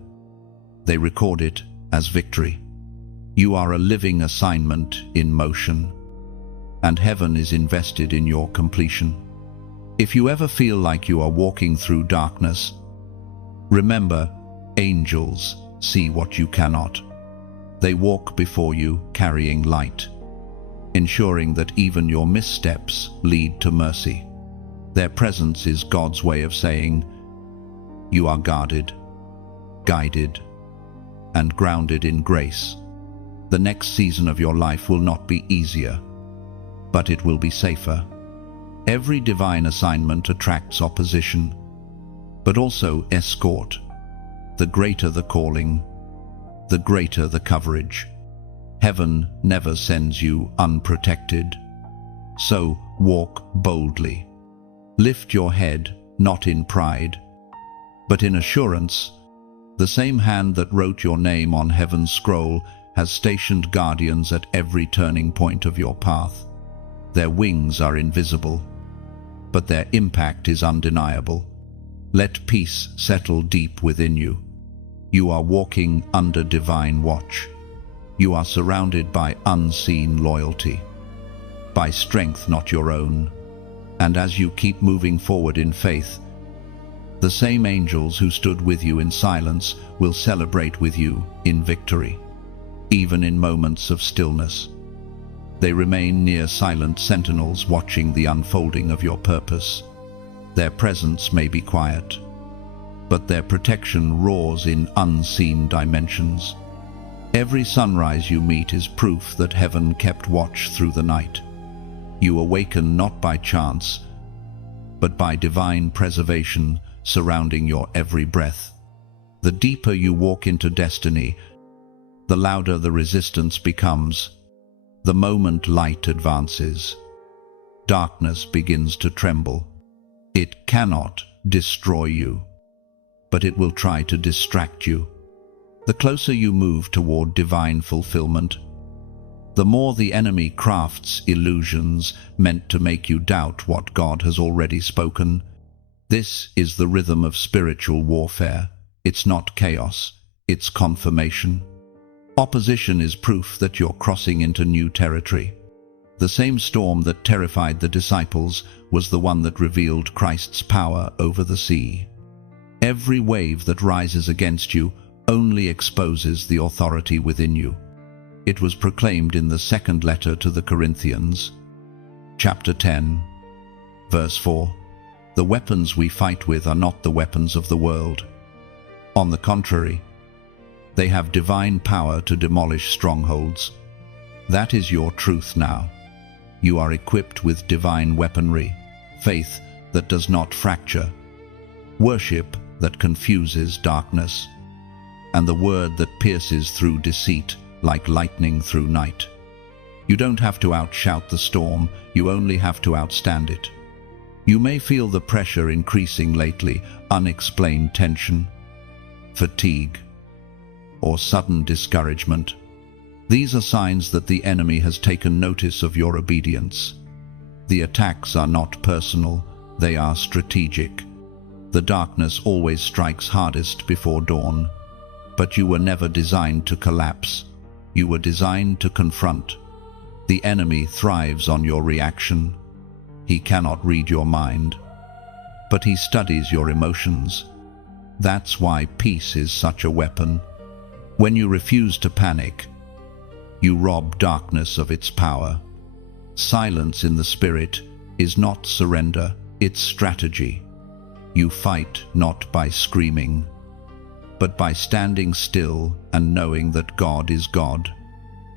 they record it as victory. You are a living assignment in motion, and heaven is invested in your completion. If you ever feel like you are walking through darkness, remember, angels see what you cannot. They walk before you carrying light, ensuring that even your missteps lead to mercy. Their presence is God's way of saying, you are guarded, guided, and grounded in grace. The next season of your life will not be easier, but it will be safer. Every divine assignment attracts opposition, but also escort. The greater the calling, the greater the coverage. Heaven never sends you unprotected. So walk boldly. Lift your head, not in pride, but in assurance. The same hand that wrote your name on heaven's scroll has stationed guardians at every turning point of your path. Their wings are invisible, but their impact is undeniable. Let peace settle deep within you. You are walking under divine watch. You are surrounded by unseen loyalty, by strength not your own. And as you keep moving forward in faith, the same angels who stood with you in silence will celebrate with you in victory. Even in moments of stillness, they remain near silent sentinels watching the unfolding of your purpose. Their presence may be quiet, but their protection roars in unseen dimensions. Every sunrise you meet is proof that heaven kept watch through the night. You awaken not by chance, but by divine preservation surrounding your every breath. The deeper you walk into destiny, the louder the resistance becomes. The moment light advances, darkness begins to tremble. It cannot destroy you, but it will try to distract you. The closer you move toward divine fulfillment, the more the enemy crafts illusions meant to make you doubt what God has already spoken. This is the rhythm of spiritual warfare. It's not chaos, it's confirmation. Opposition is proof that you're crossing into new territory. The same storm that terrified the disciples was the one that revealed Christ's power over the sea. Every wave that rises against you only exposes the authority within you. It was proclaimed in the second letter to the Corinthians, chapter 10, verse 4. The weapons we fight with are not the weapons of the world. On the contrary, they have divine power to demolish strongholds. That is your truth now. You are equipped with divine weaponry, faith that does not fracture, worship that confuses darkness, and the word that pierces through deceit like lightning through night. You don't have to outshout the storm, you only have to outstand it. You may feel the pressure increasing lately, unexplained tension, fatigue, or sudden discouragement. These are signs that the enemy has taken notice of your obedience. The attacks are not personal, they are strategic. The darkness always strikes hardest before dawn. But you were never designed to collapse. You were designed to confront. The enemy thrives on your reaction. He cannot read your mind, but he studies your emotions. That's why peace is such a weapon. When you refuse to panic, you rob darkness of its power. Silence in the spirit is not surrender, it's strategy. You fight not by screaming, but by standing still and knowing that God is God.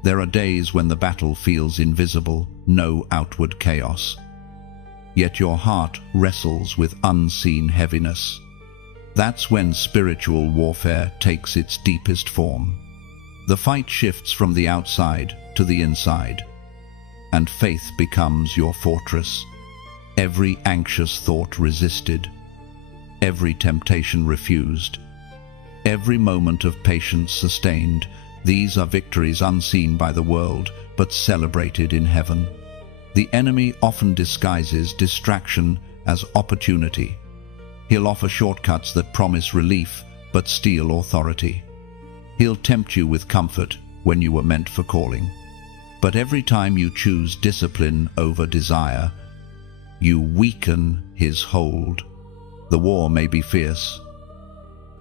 There are days when the battle feels invisible, no outward chaos. Yet your heart wrestles with unseen heaviness. That's when spiritual warfare takes its deepest form. The fight shifts from the outside to the inside, and faith becomes your fortress. Every anxious thought resisted, every temptation refused, every moment of patience sustained. These are victories unseen by the world, but celebrated in heaven. The enemy often disguises distraction as opportunity. He'll offer shortcuts that promise relief, but steal authority. He'll tempt you with comfort when you were meant for calling. But every time you choose discipline over desire, you weaken his hold. The war may be fierce,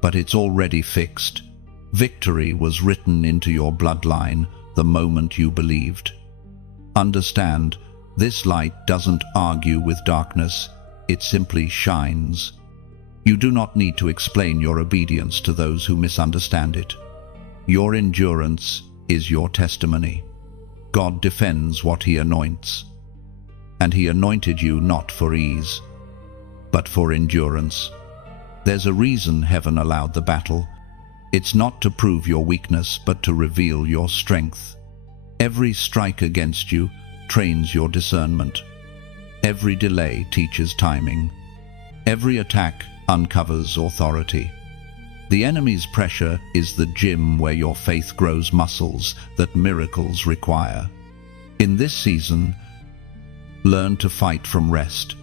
but it's already fixed. Victory was written into your bloodline the moment you believed. Understand, this light doesn't argue with darkness, it simply shines. You do not need to explain your obedience to those who misunderstand it. Your endurance is your testimony. God defends what he anoints, and he anointed you not for ease, but for endurance. There's a reason heaven allowed the battle. It's not to prove your weakness, but to reveal your strength. Every strike against you trains your discernment. Every delay teaches timing. Every attack uncovers authority. The enemy's pressure is the gym where your faith grows muscles that miracles require. In this season, learn to fight from rest,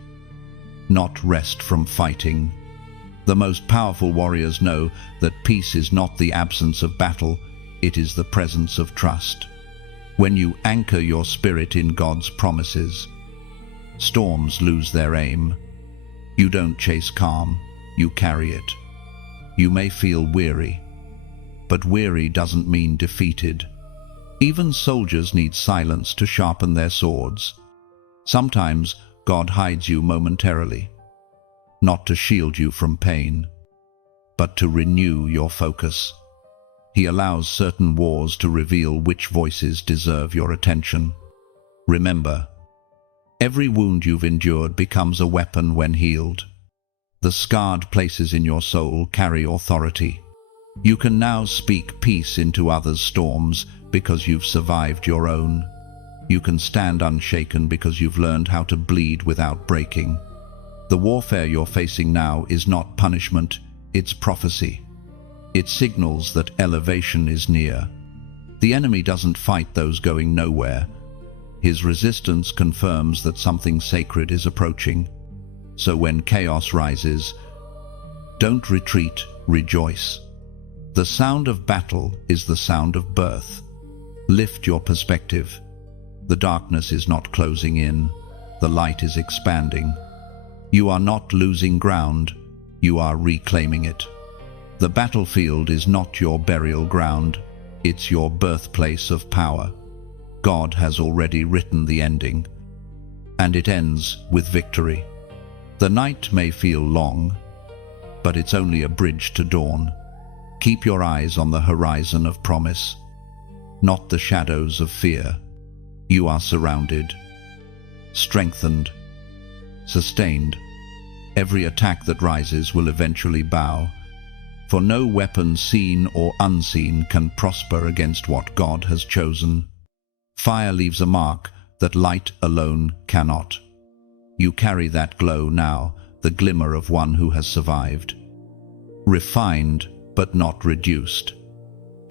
not rest from fighting. The most powerful warriors know that peace is not the absence of battle, it is the presence of trust. When you anchor your spirit in God's promises, storms lose their aim. You don't chase calm, you carry it. You may feel weary, but weary doesn't mean defeated. Even soldiers need silence to sharpen their swords. Sometimes God hides you momentarily, not to shield you from pain, but to renew your focus. He allows certain wars to reveal which voices deserve your attention. Remember, every wound you've endured becomes a weapon when healed. The scarred places in your soul carry authority. You can now speak peace into others' storms because you've survived your own. You can stand unshaken because you've learned how to bleed without breaking. The warfare you're facing now is not punishment, it's prophecy. It signals that elevation is near. The enemy doesn't fight those going nowhere. His resistance confirms that something sacred is approaching. So when chaos rises, don't retreat, rejoice. The sound of battle is the sound of birth. Lift your perspective. The darkness is not closing in, the light is expanding. You are not losing ground, you are reclaiming it. The battlefield is not your burial ground, it's your birthplace of power. God has already written the ending, and it ends with victory. The night may feel long, but it's only a bridge to dawn. Keep your eyes on the horizon of promise, not the shadows of fear. You are surrounded, strengthened, sustained. Every attack that rises will eventually bow, for no weapon seen or unseen can prosper against what God has chosen. Fire leaves a mark that light alone cannot. You carry that glow now, the glimmer of one who has survived. Refined, but not reduced.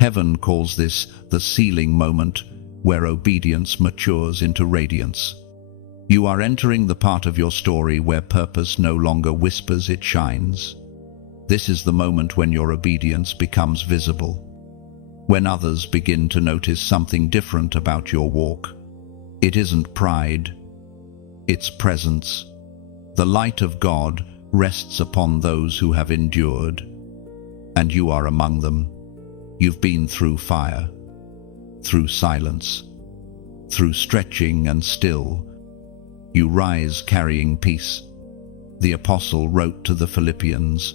Heaven calls this the sealing moment, where obedience matures into radiance. You are entering the part of your story where purpose no longer whispers, it shines. This is the moment when your obedience becomes visible, when others begin to notice something different about your walk. It isn't pride, it's presence. The light of God rests upon those who have endured, and you are among them. You've been through fire, through silence, through stretching and still. You rise carrying peace. The apostle wrote to the Philippians,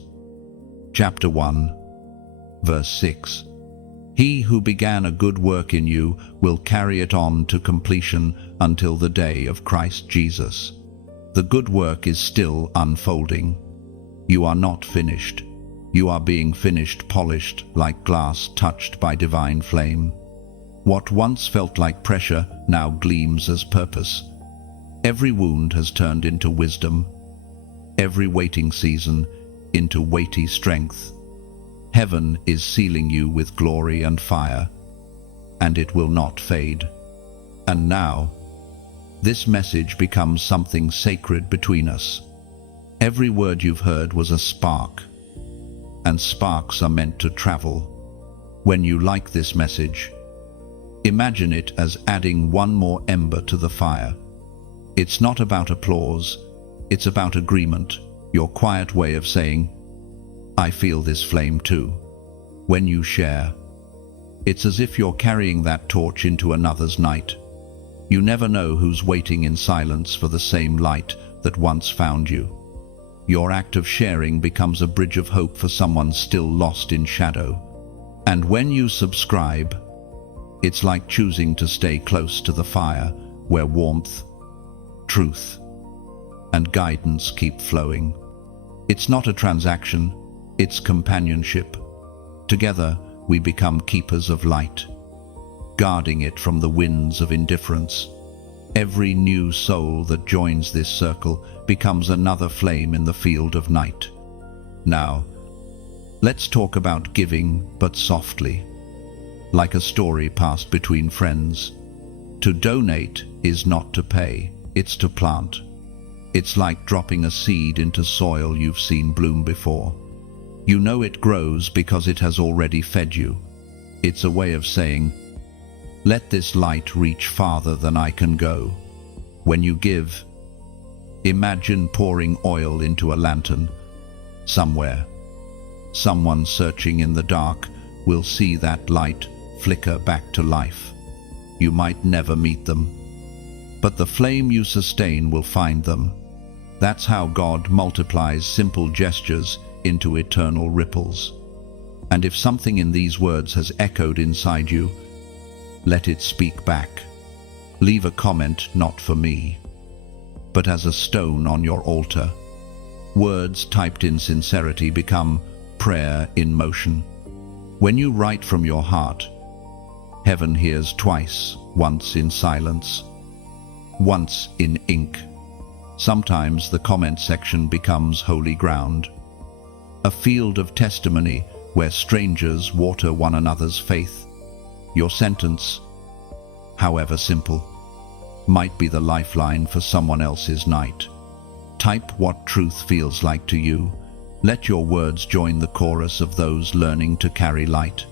chapter 1, verse 6. He who began a good work in you will carry it on to completion until the day of Christ Jesus. The good work is still unfolding. You are not finished. You are being finished, polished like glass touched by divine flame. What once felt like pressure now gleams as purpose. Every wound has turned into wisdom, every waiting season into weighty strength. Heaven is sealing you with glory and fire, and it will not fade. And now, this message becomes something sacred between us. Every word you've heard was a spark, and sparks are meant to travel. When you like this message, imagine it as adding one more ember to the fire. It's not about applause, it's about agreement, your quiet way of saying, I feel this flame too. When you share, it's as if you're carrying that torch into another's night. You never know who's waiting in silence for the same light that once found you. Your act of sharing becomes a bridge of hope for someone still lost in shadow. And when you subscribe, it's like choosing to stay close to the fire where warmth, truth, and guidance keep flowing. It's not a transaction, it's companionship. Together, we become keepers of light, guarding it from the winds of indifference. Every new soul that joins this circle becomes another flame in the field of night. Now, let's talk about giving, but softly, like a story passed between friends. To donate is not to pay, it's to plant. It's like dropping a seed into soil you've seen bloom before. You know it grows because it has already fed you. It's a way of saying, let this light reach farther than I can go. When you give, imagine pouring oil into a lantern. Somewhere, someone searching in the dark will see that light flicker back to life. You might never meet them, but the flame you sustain will find them. That's how God multiplies simple gestures into eternal ripples. And if something in these words has echoed inside you, let it speak back. Leave a comment not for me, but as a stone on your altar. Words typed in sincerity become prayer in motion. When you write from your heart, heaven hears twice, once in silence, once in ink. Sometimes the comment section becomes holy ground, a field of testimony where strangers water one another's faith. Your sentence, however simple, might be the lifeline for someone else's night. Type what truth feels like to you. Let your words join the chorus of those learning to carry light.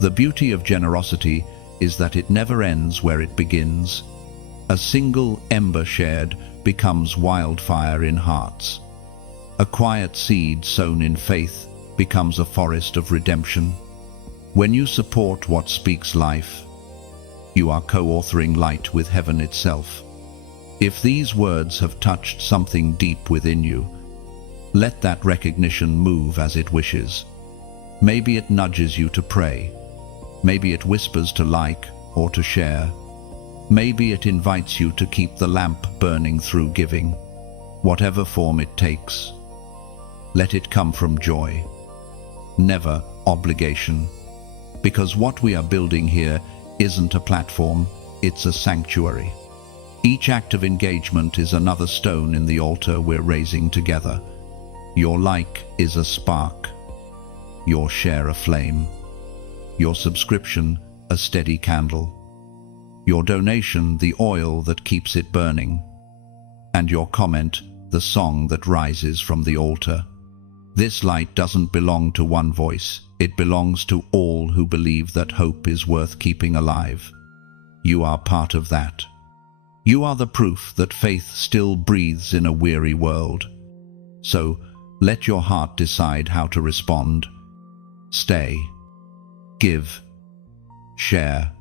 The beauty of generosity is that it never ends where it begins. A single ember shared becomes wildfire in hearts. A quiet seed sown in faith becomes a forest of redemption. When you support what speaks life, you are co-authoring light with heaven itself. If these words have touched something deep within you, let that recognition move as it wishes. Maybe it nudges you to pray. Maybe it whispers to like or to share. Maybe it invites you to keep the lamp burning through giving. Whatever form it takes, let it come from joy, never obligation. Because what we are building here isn't a platform, it's a sanctuary. Each act of engagement is another stone in the altar we're raising together. Your like is a spark, your share a flame, your subscription a steady candle, your donation the oil that keeps it burning, and your comment the song that rises from the altar. This light doesn't belong to one voice, it belongs to all who believe that hope is worth keeping alive. You are part of that. You are the proof that faith still breathes in a weary world. So, let your heart decide how to respond. Stay, give, share,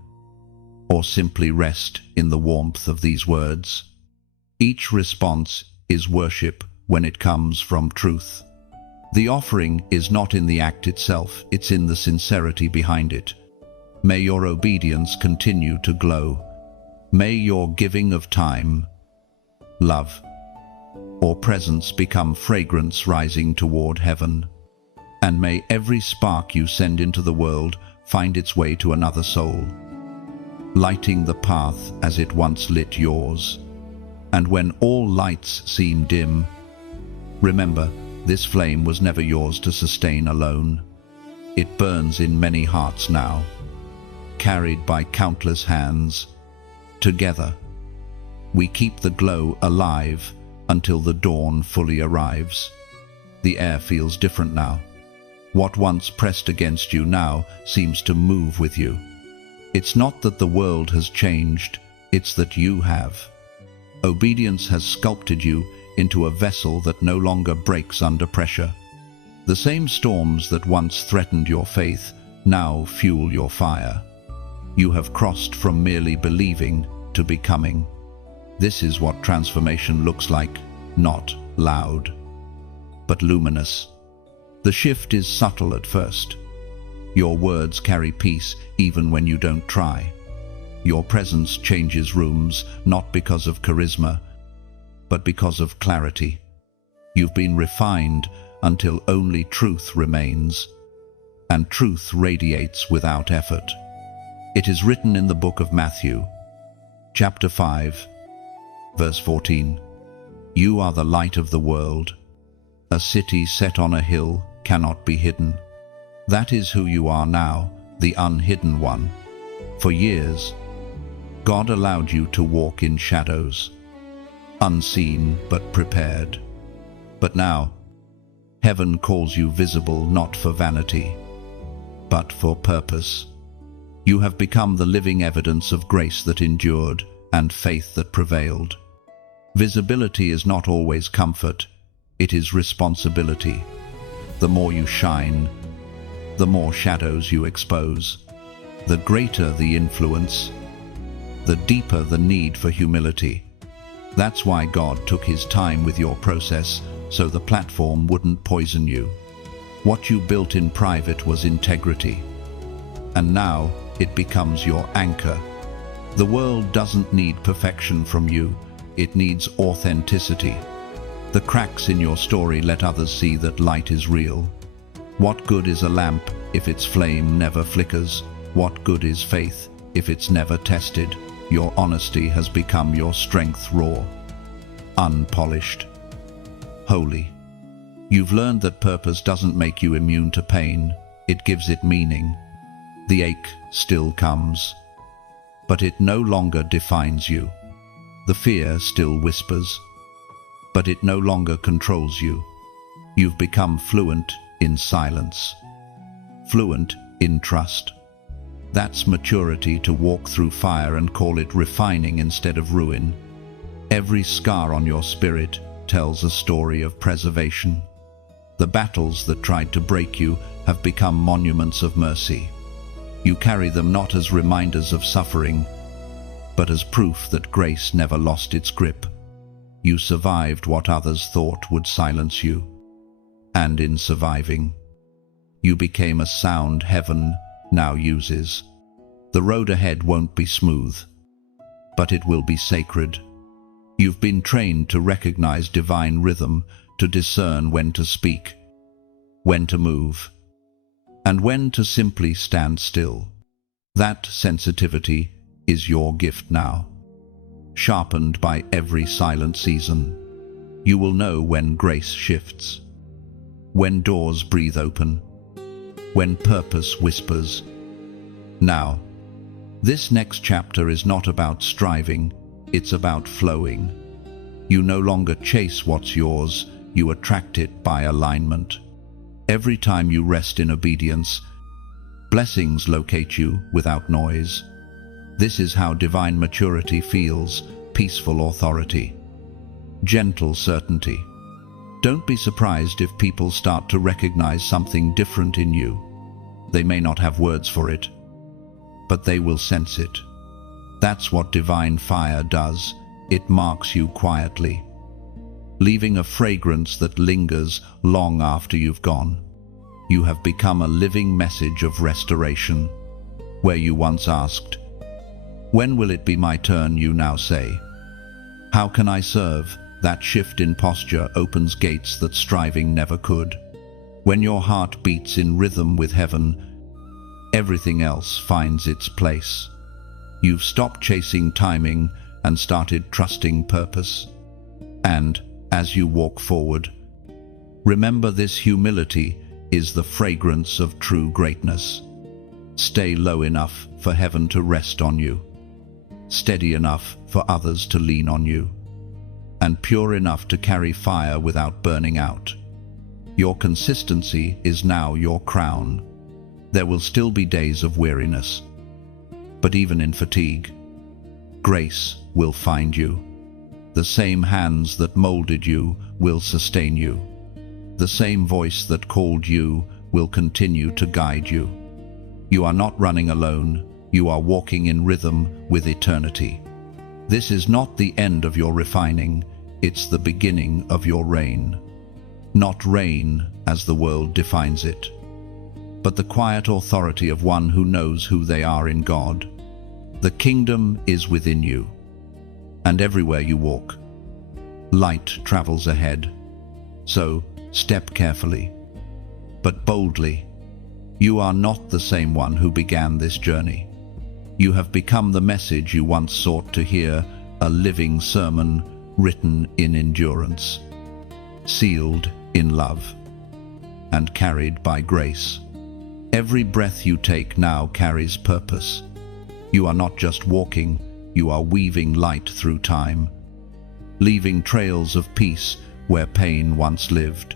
or simply rest in the warmth of these words. Each response is worship when it comes from truth. The offering is not in the act itself, it's in the sincerity behind it. May your obedience continue to glow. May your giving of time, love, or presence become fragrance rising toward heaven. And may every spark you send into the world find its way to another soul, lighting the path as it once lit yours. And when all lights seem dim, remember, this flame was never yours to sustain alone. It burns in many hearts now, carried by countless hands. Together, we keep the glow alive until the dawn fully arrives. The air feels different now. What once pressed against you now seems to move with you. It's not that the world has changed, it's that you have. Obedience has sculpted you into a vessel that no longer breaks under pressure. The same storms that once threatened your faith now fuel your fire. You have crossed from merely believing to becoming. This is what transformation looks like, not loud, but luminous. The shift is subtle at first. Your words carry peace even when you don't try. Your presence changes rooms, not because of charisma, but because of clarity. You've been refined until only truth remains, and truth radiates without effort. It is written in the book of Matthew, chapter 5, verse 14. You are the light of the world. A city set on a hill cannot be hidden. That is who you are now, the unhidden one. For years, God allowed you to walk in shadows, unseen but prepared. But now, heaven calls you visible not for vanity, but for purpose. You have become the living evidence of grace that endured and faith that prevailed. Visibility is not always comfort, it is responsibility. The more you shine, the more shadows you expose. The greater the influence, the deeper the need for humility. That's why God took his time with your process, so the platform wouldn't poison you. What you built in private was integrity, and now it becomes your anchor. The world doesn't need perfection from you, it needs authenticity. The cracks in your story let others see that light is real. What good is a lamp if its flame never flickers? What good is faith if it's never tested? Your honesty has become your strength, raw, unpolished, holy. You've learned that purpose doesn't make you immune to pain, it gives it meaning. The ache still comes, but it no longer defines you. The fear still whispers, but it no longer controls you. You've become fluent in silence, fluent in trust. That's maturity, to walk through fire and call it refining instead of ruin. Every scar on your spirit tells a story of preservation. The battles that tried to break you have become monuments of mercy. You carry them not as reminders of suffering, but as proof that grace never lost its grip. You survived what others thought would silence you. And in surviving, you became a sound heaven now uses. The road ahead won't be smooth, but it will be sacred. You've been trained to recognize divine rhythm, to discern when to speak, when to move, and when to simply stand still. That sensitivity is your gift now. Sharpened by every silent season, you will know when grace shifts, when doors breathe open, when purpose whispers. Now, this next chapter is not about striving, it's about flowing. You no longer chase what's yours, you attract it by alignment. Every time you rest in obedience, blessings locate you without noise. This is how divine maturity feels: peaceful authority, gentle certainty. Don't be surprised if people start to recognize something different in you. They may not have words for it, but they will sense it. That's what divine fire does. It marks you quietly, leaving a fragrance that lingers long after you've gone. You have become a living message of restoration. Where you once asked, "When will it be my turn?" you now say, "How can I serve?" That shift in posture opens gates that striving never could. When your heart beats in rhythm with heaven, everything else finds its place. You've stopped chasing timing and started trusting purpose. And as you walk forward, remember this: humility is the fragrance of true greatness. Stay low enough for heaven to rest on you, steady enough for others to lean on you, and pure enough to carry fire without burning out. Your consistency is now your crown. There will still be days of weariness, but even in fatigue, grace will find you. The same hands that molded you will sustain you. The same voice that called you will continue to guide you. You are not running alone, you are walking in rhythm with eternity. This is not the end of your refining, it's the beginning of your reign. Not reign as the world defines it, but the quiet authority of one who knows who they are in God. The kingdom is within you, and everywhere you walk, light travels ahead. So step carefully, but boldly. You are not the same one who began this journey. You have become the message you once sought to hear, a living sermon written in endurance, sealed in love, and carried by grace. Every breath you take now carries purpose. You are not just walking, you are weaving light through time, leaving trails of peace where pain once lived.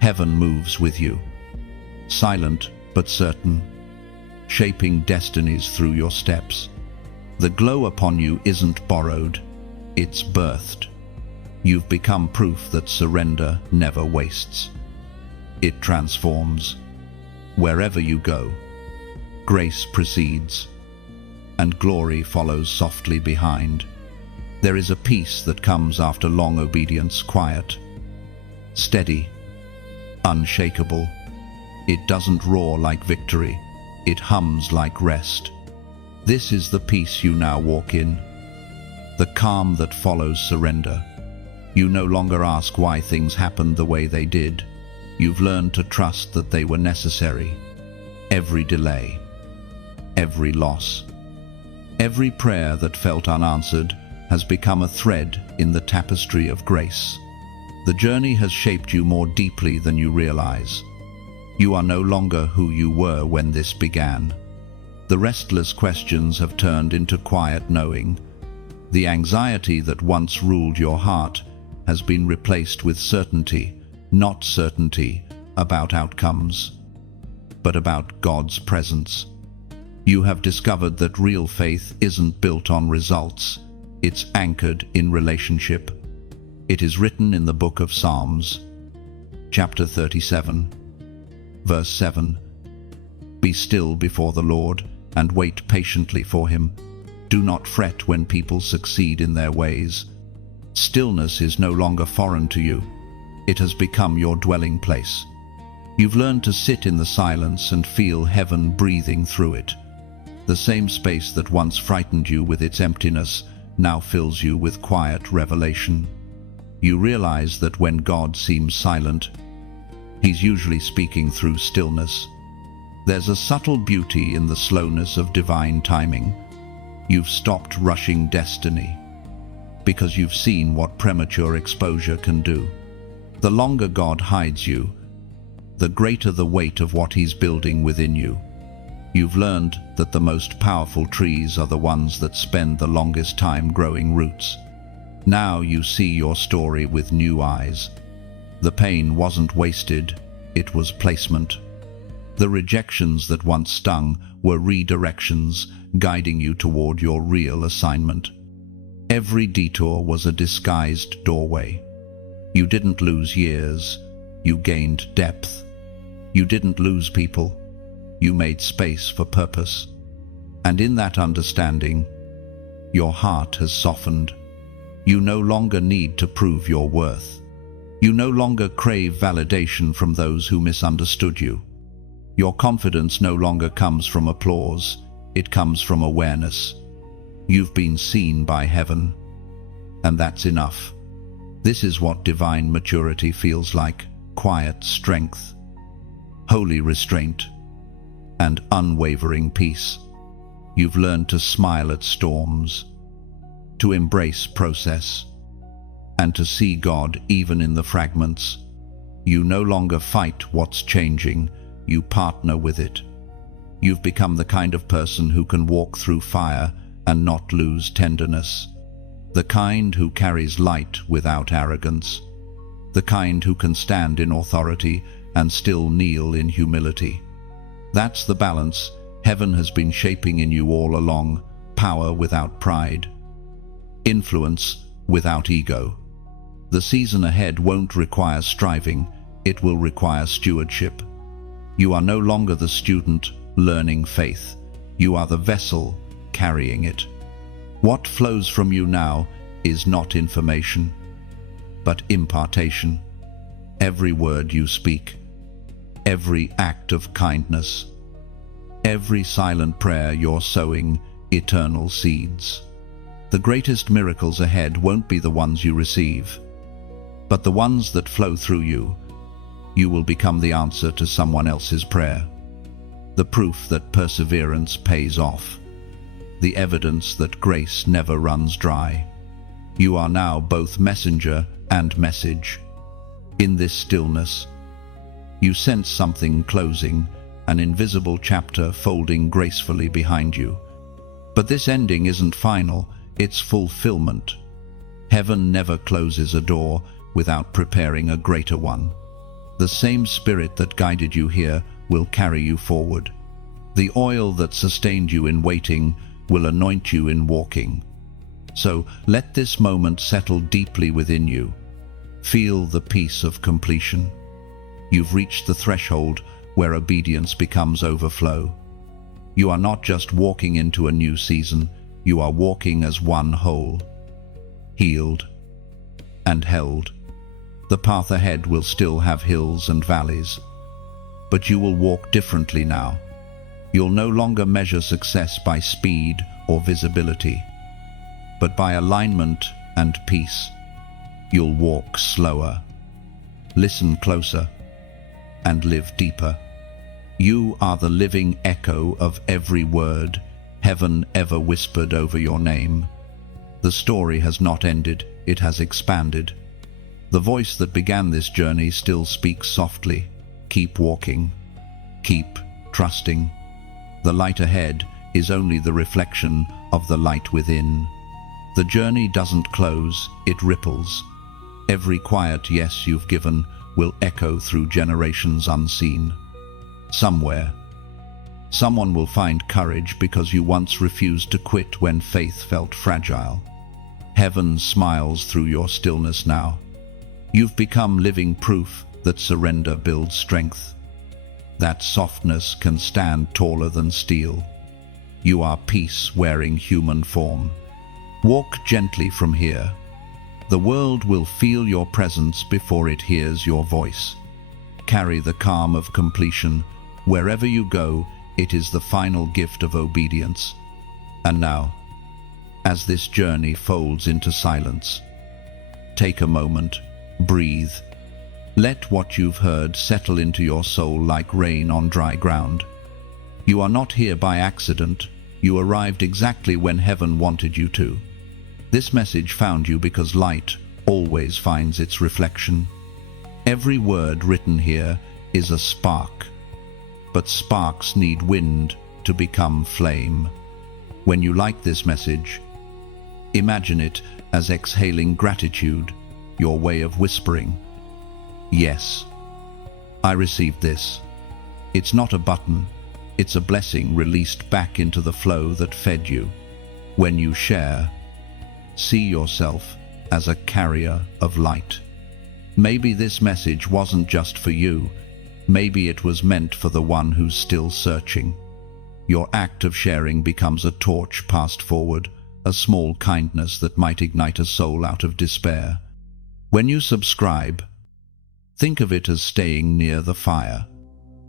Heaven moves with you, silent but certain, shaping destinies through your steps. The glow upon you isn't borrowed, it's birthed. You've become proof that surrender never wastes. It transforms. Wherever you go, grace precedes, and glory follows softly behind. There is a peace that comes after long obedience, quiet, steady, unshakable. It doesn't roar like victory, it hums like rest. This is the peace you now walk in, the calm that follows surrender. You no longer ask why things happened the way they did. You've learned to trust that they were necessary. Every delay, every loss, every prayer that felt unanswered has become a thread in the tapestry of grace. The journey has shaped you more deeply than you realize. You are no longer who you were when this began. The restless questions have turned into quiet knowing. The anxiety that once ruled your heart has been replaced with certainty, not certainty about outcomes, but about God's presence. You have discovered that real faith isn't built on results, it's anchored in relationship. It is written in the book of Psalms, chapter 37, verse 7. Be still before the Lord and wait patiently for him. Do not fret when people succeed in their ways. Stillness is no longer foreign to you. It has become your dwelling place. You've learned to sit in the silence and feel heaven breathing through it. The same space that once frightened you with its emptiness now fills you with quiet revelation. You realize that when God seems silent, He's usually speaking through stillness. There's a subtle beauty in the slowness of divine timing. You've stopped rushing destiny because you've seen what premature exposure can do. The longer God hides you, the greater the weight of what He's building within you. You've learned that the most powerful trees are the ones that spend the longest time growing roots. Now you see your story with new eyes. The pain wasn't wasted, it was placement. The rejections that once stung were redirections, guiding you toward your real assignment. Every detour was a disguised doorway. You didn't lose years, you gained depth. You didn't lose people, you made space for purpose. And in that understanding, your heart has softened. You no longer need to prove your worth. You no longer crave validation from those who misunderstood you. Your confidence no longer comes from applause, it comes from awareness. You've been seen by heaven, and that's enough. This is what divine maturity feels like: quiet strength, holy restraint, and unwavering peace. You've learned to smile at storms, to embrace process, and to see God even in the fragments. You no longer fight what's changing, you partner with it. You've become the kind of person who can walk through fire and not lose tenderness. The kind who carries light without arrogance. The kind who can stand in authority and still kneel in humility. That's the balance heaven has been shaping in you all along: power without pride, influence without ego. The season ahead won't require striving, it will require stewardship. You are no longer the student learning faith, you are the vessel carrying it. What flows from you now is not information, but impartation. Every word you speak, every act of kindness, every silent prayer you're sowing eternal seeds. The greatest miracles ahead won't be the ones you receive, but the ones that flow through you. You will become the answer to someone else's prayer, the proof that perseverance pays off, the evidence that grace never runs dry. You are now both messenger and message. In this stillness, you sense something closing, an invisible chapter folding gracefully behind you. But this ending isn't final, it's fulfillment. Heaven never closes a door without preparing a greater one. The same spirit that guided you here will carry you forward. The oil that sustained you in waiting will anoint you in walking. So let this moment settle deeply within you. Feel the peace of completion. You've reached the threshold where obedience becomes overflow. You are not just walking into a new season, you are walking as one whole, healed and held. The path ahead will still have hills and valleys, but you will walk differently now. You'll no longer measure success by speed or visibility, but by alignment and peace. You'll walk slower, listen closer, and live deeper. You are the living echo of every word heaven ever whispered over your name. The story has not ended, it has expanded. The voice that began this journey still speaks softly. Keep walking. Keep trusting. The light ahead is only the reflection of the light within. The journey doesn't close, it ripples. Every quiet yes you've given will echo through generations unseen. Somewhere, someone will find courage because you once refused to quit when faith felt fragile. Heaven smiles through your stillness now. You've become living proof that surrender builds strength. That softness can stand taller than steel. You are peace wearing human form. Walk gently from here. The world will feel your presence before it hears your voice. Carry the calm of completion. Wherever you go, it is the final gift of obedience. And now, as this journey folds into silence, take a moment, breathe. Let what you've heard settle into your soul like rain on dry ground. You are not here by accident. You arrived exactly when heaven wanted you to. This message found you because light always finds its reflection. Every word written here is a spark, but sparks need wind to become flame. When you like this message, imagine it as exhaling gratitude, your way of whispering, "Yes, I received this." It's not a button, it's a blessing released back into the flow that fed you. When you share, see yourself as a carrier of light. Maybe this message wasn't just for you. Maybe it was meant for the one who's still searching. Your act of sharing becomes a torch passed forward, a small kindness that might ignite a soul out of despair. When you subscribe, think of it as staying near the fire.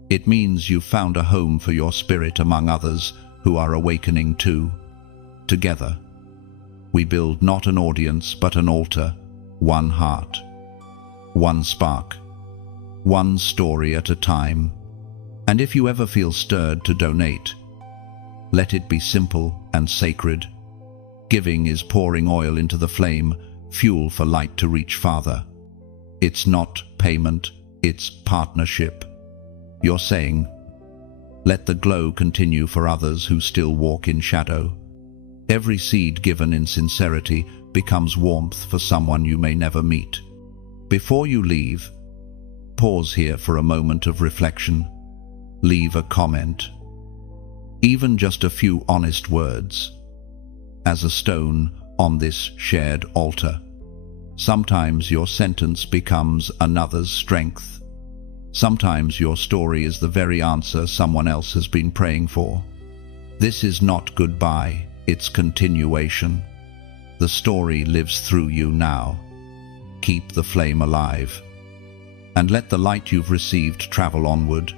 It means you've found a home for your spirit among others who are awakening too. Together, we build not an audience but an altar, one heart, one spark, one story at a time. And if you ever feel stirred to donate, let it be simple and sacred. Giving is pouring oil into the flame, fuel for light to reach farther. It's not payment, it's partnership. You're saying, let the glow continue for others who still walk in shadow. Every seed given in sincerity becomes warmth for someone you may never meet. Before you leave, pause here for a moment of reflection. Leave a comment. Even just a few honest words. As a stone on this shared altar. Sometimes your sentence becomes another's strength. Sometimes your story is the very answer someone else has been praying for. This is not goodbye, it's continuation. The story lives through you now. Keep the flame alive. And let the light you've received travel onward.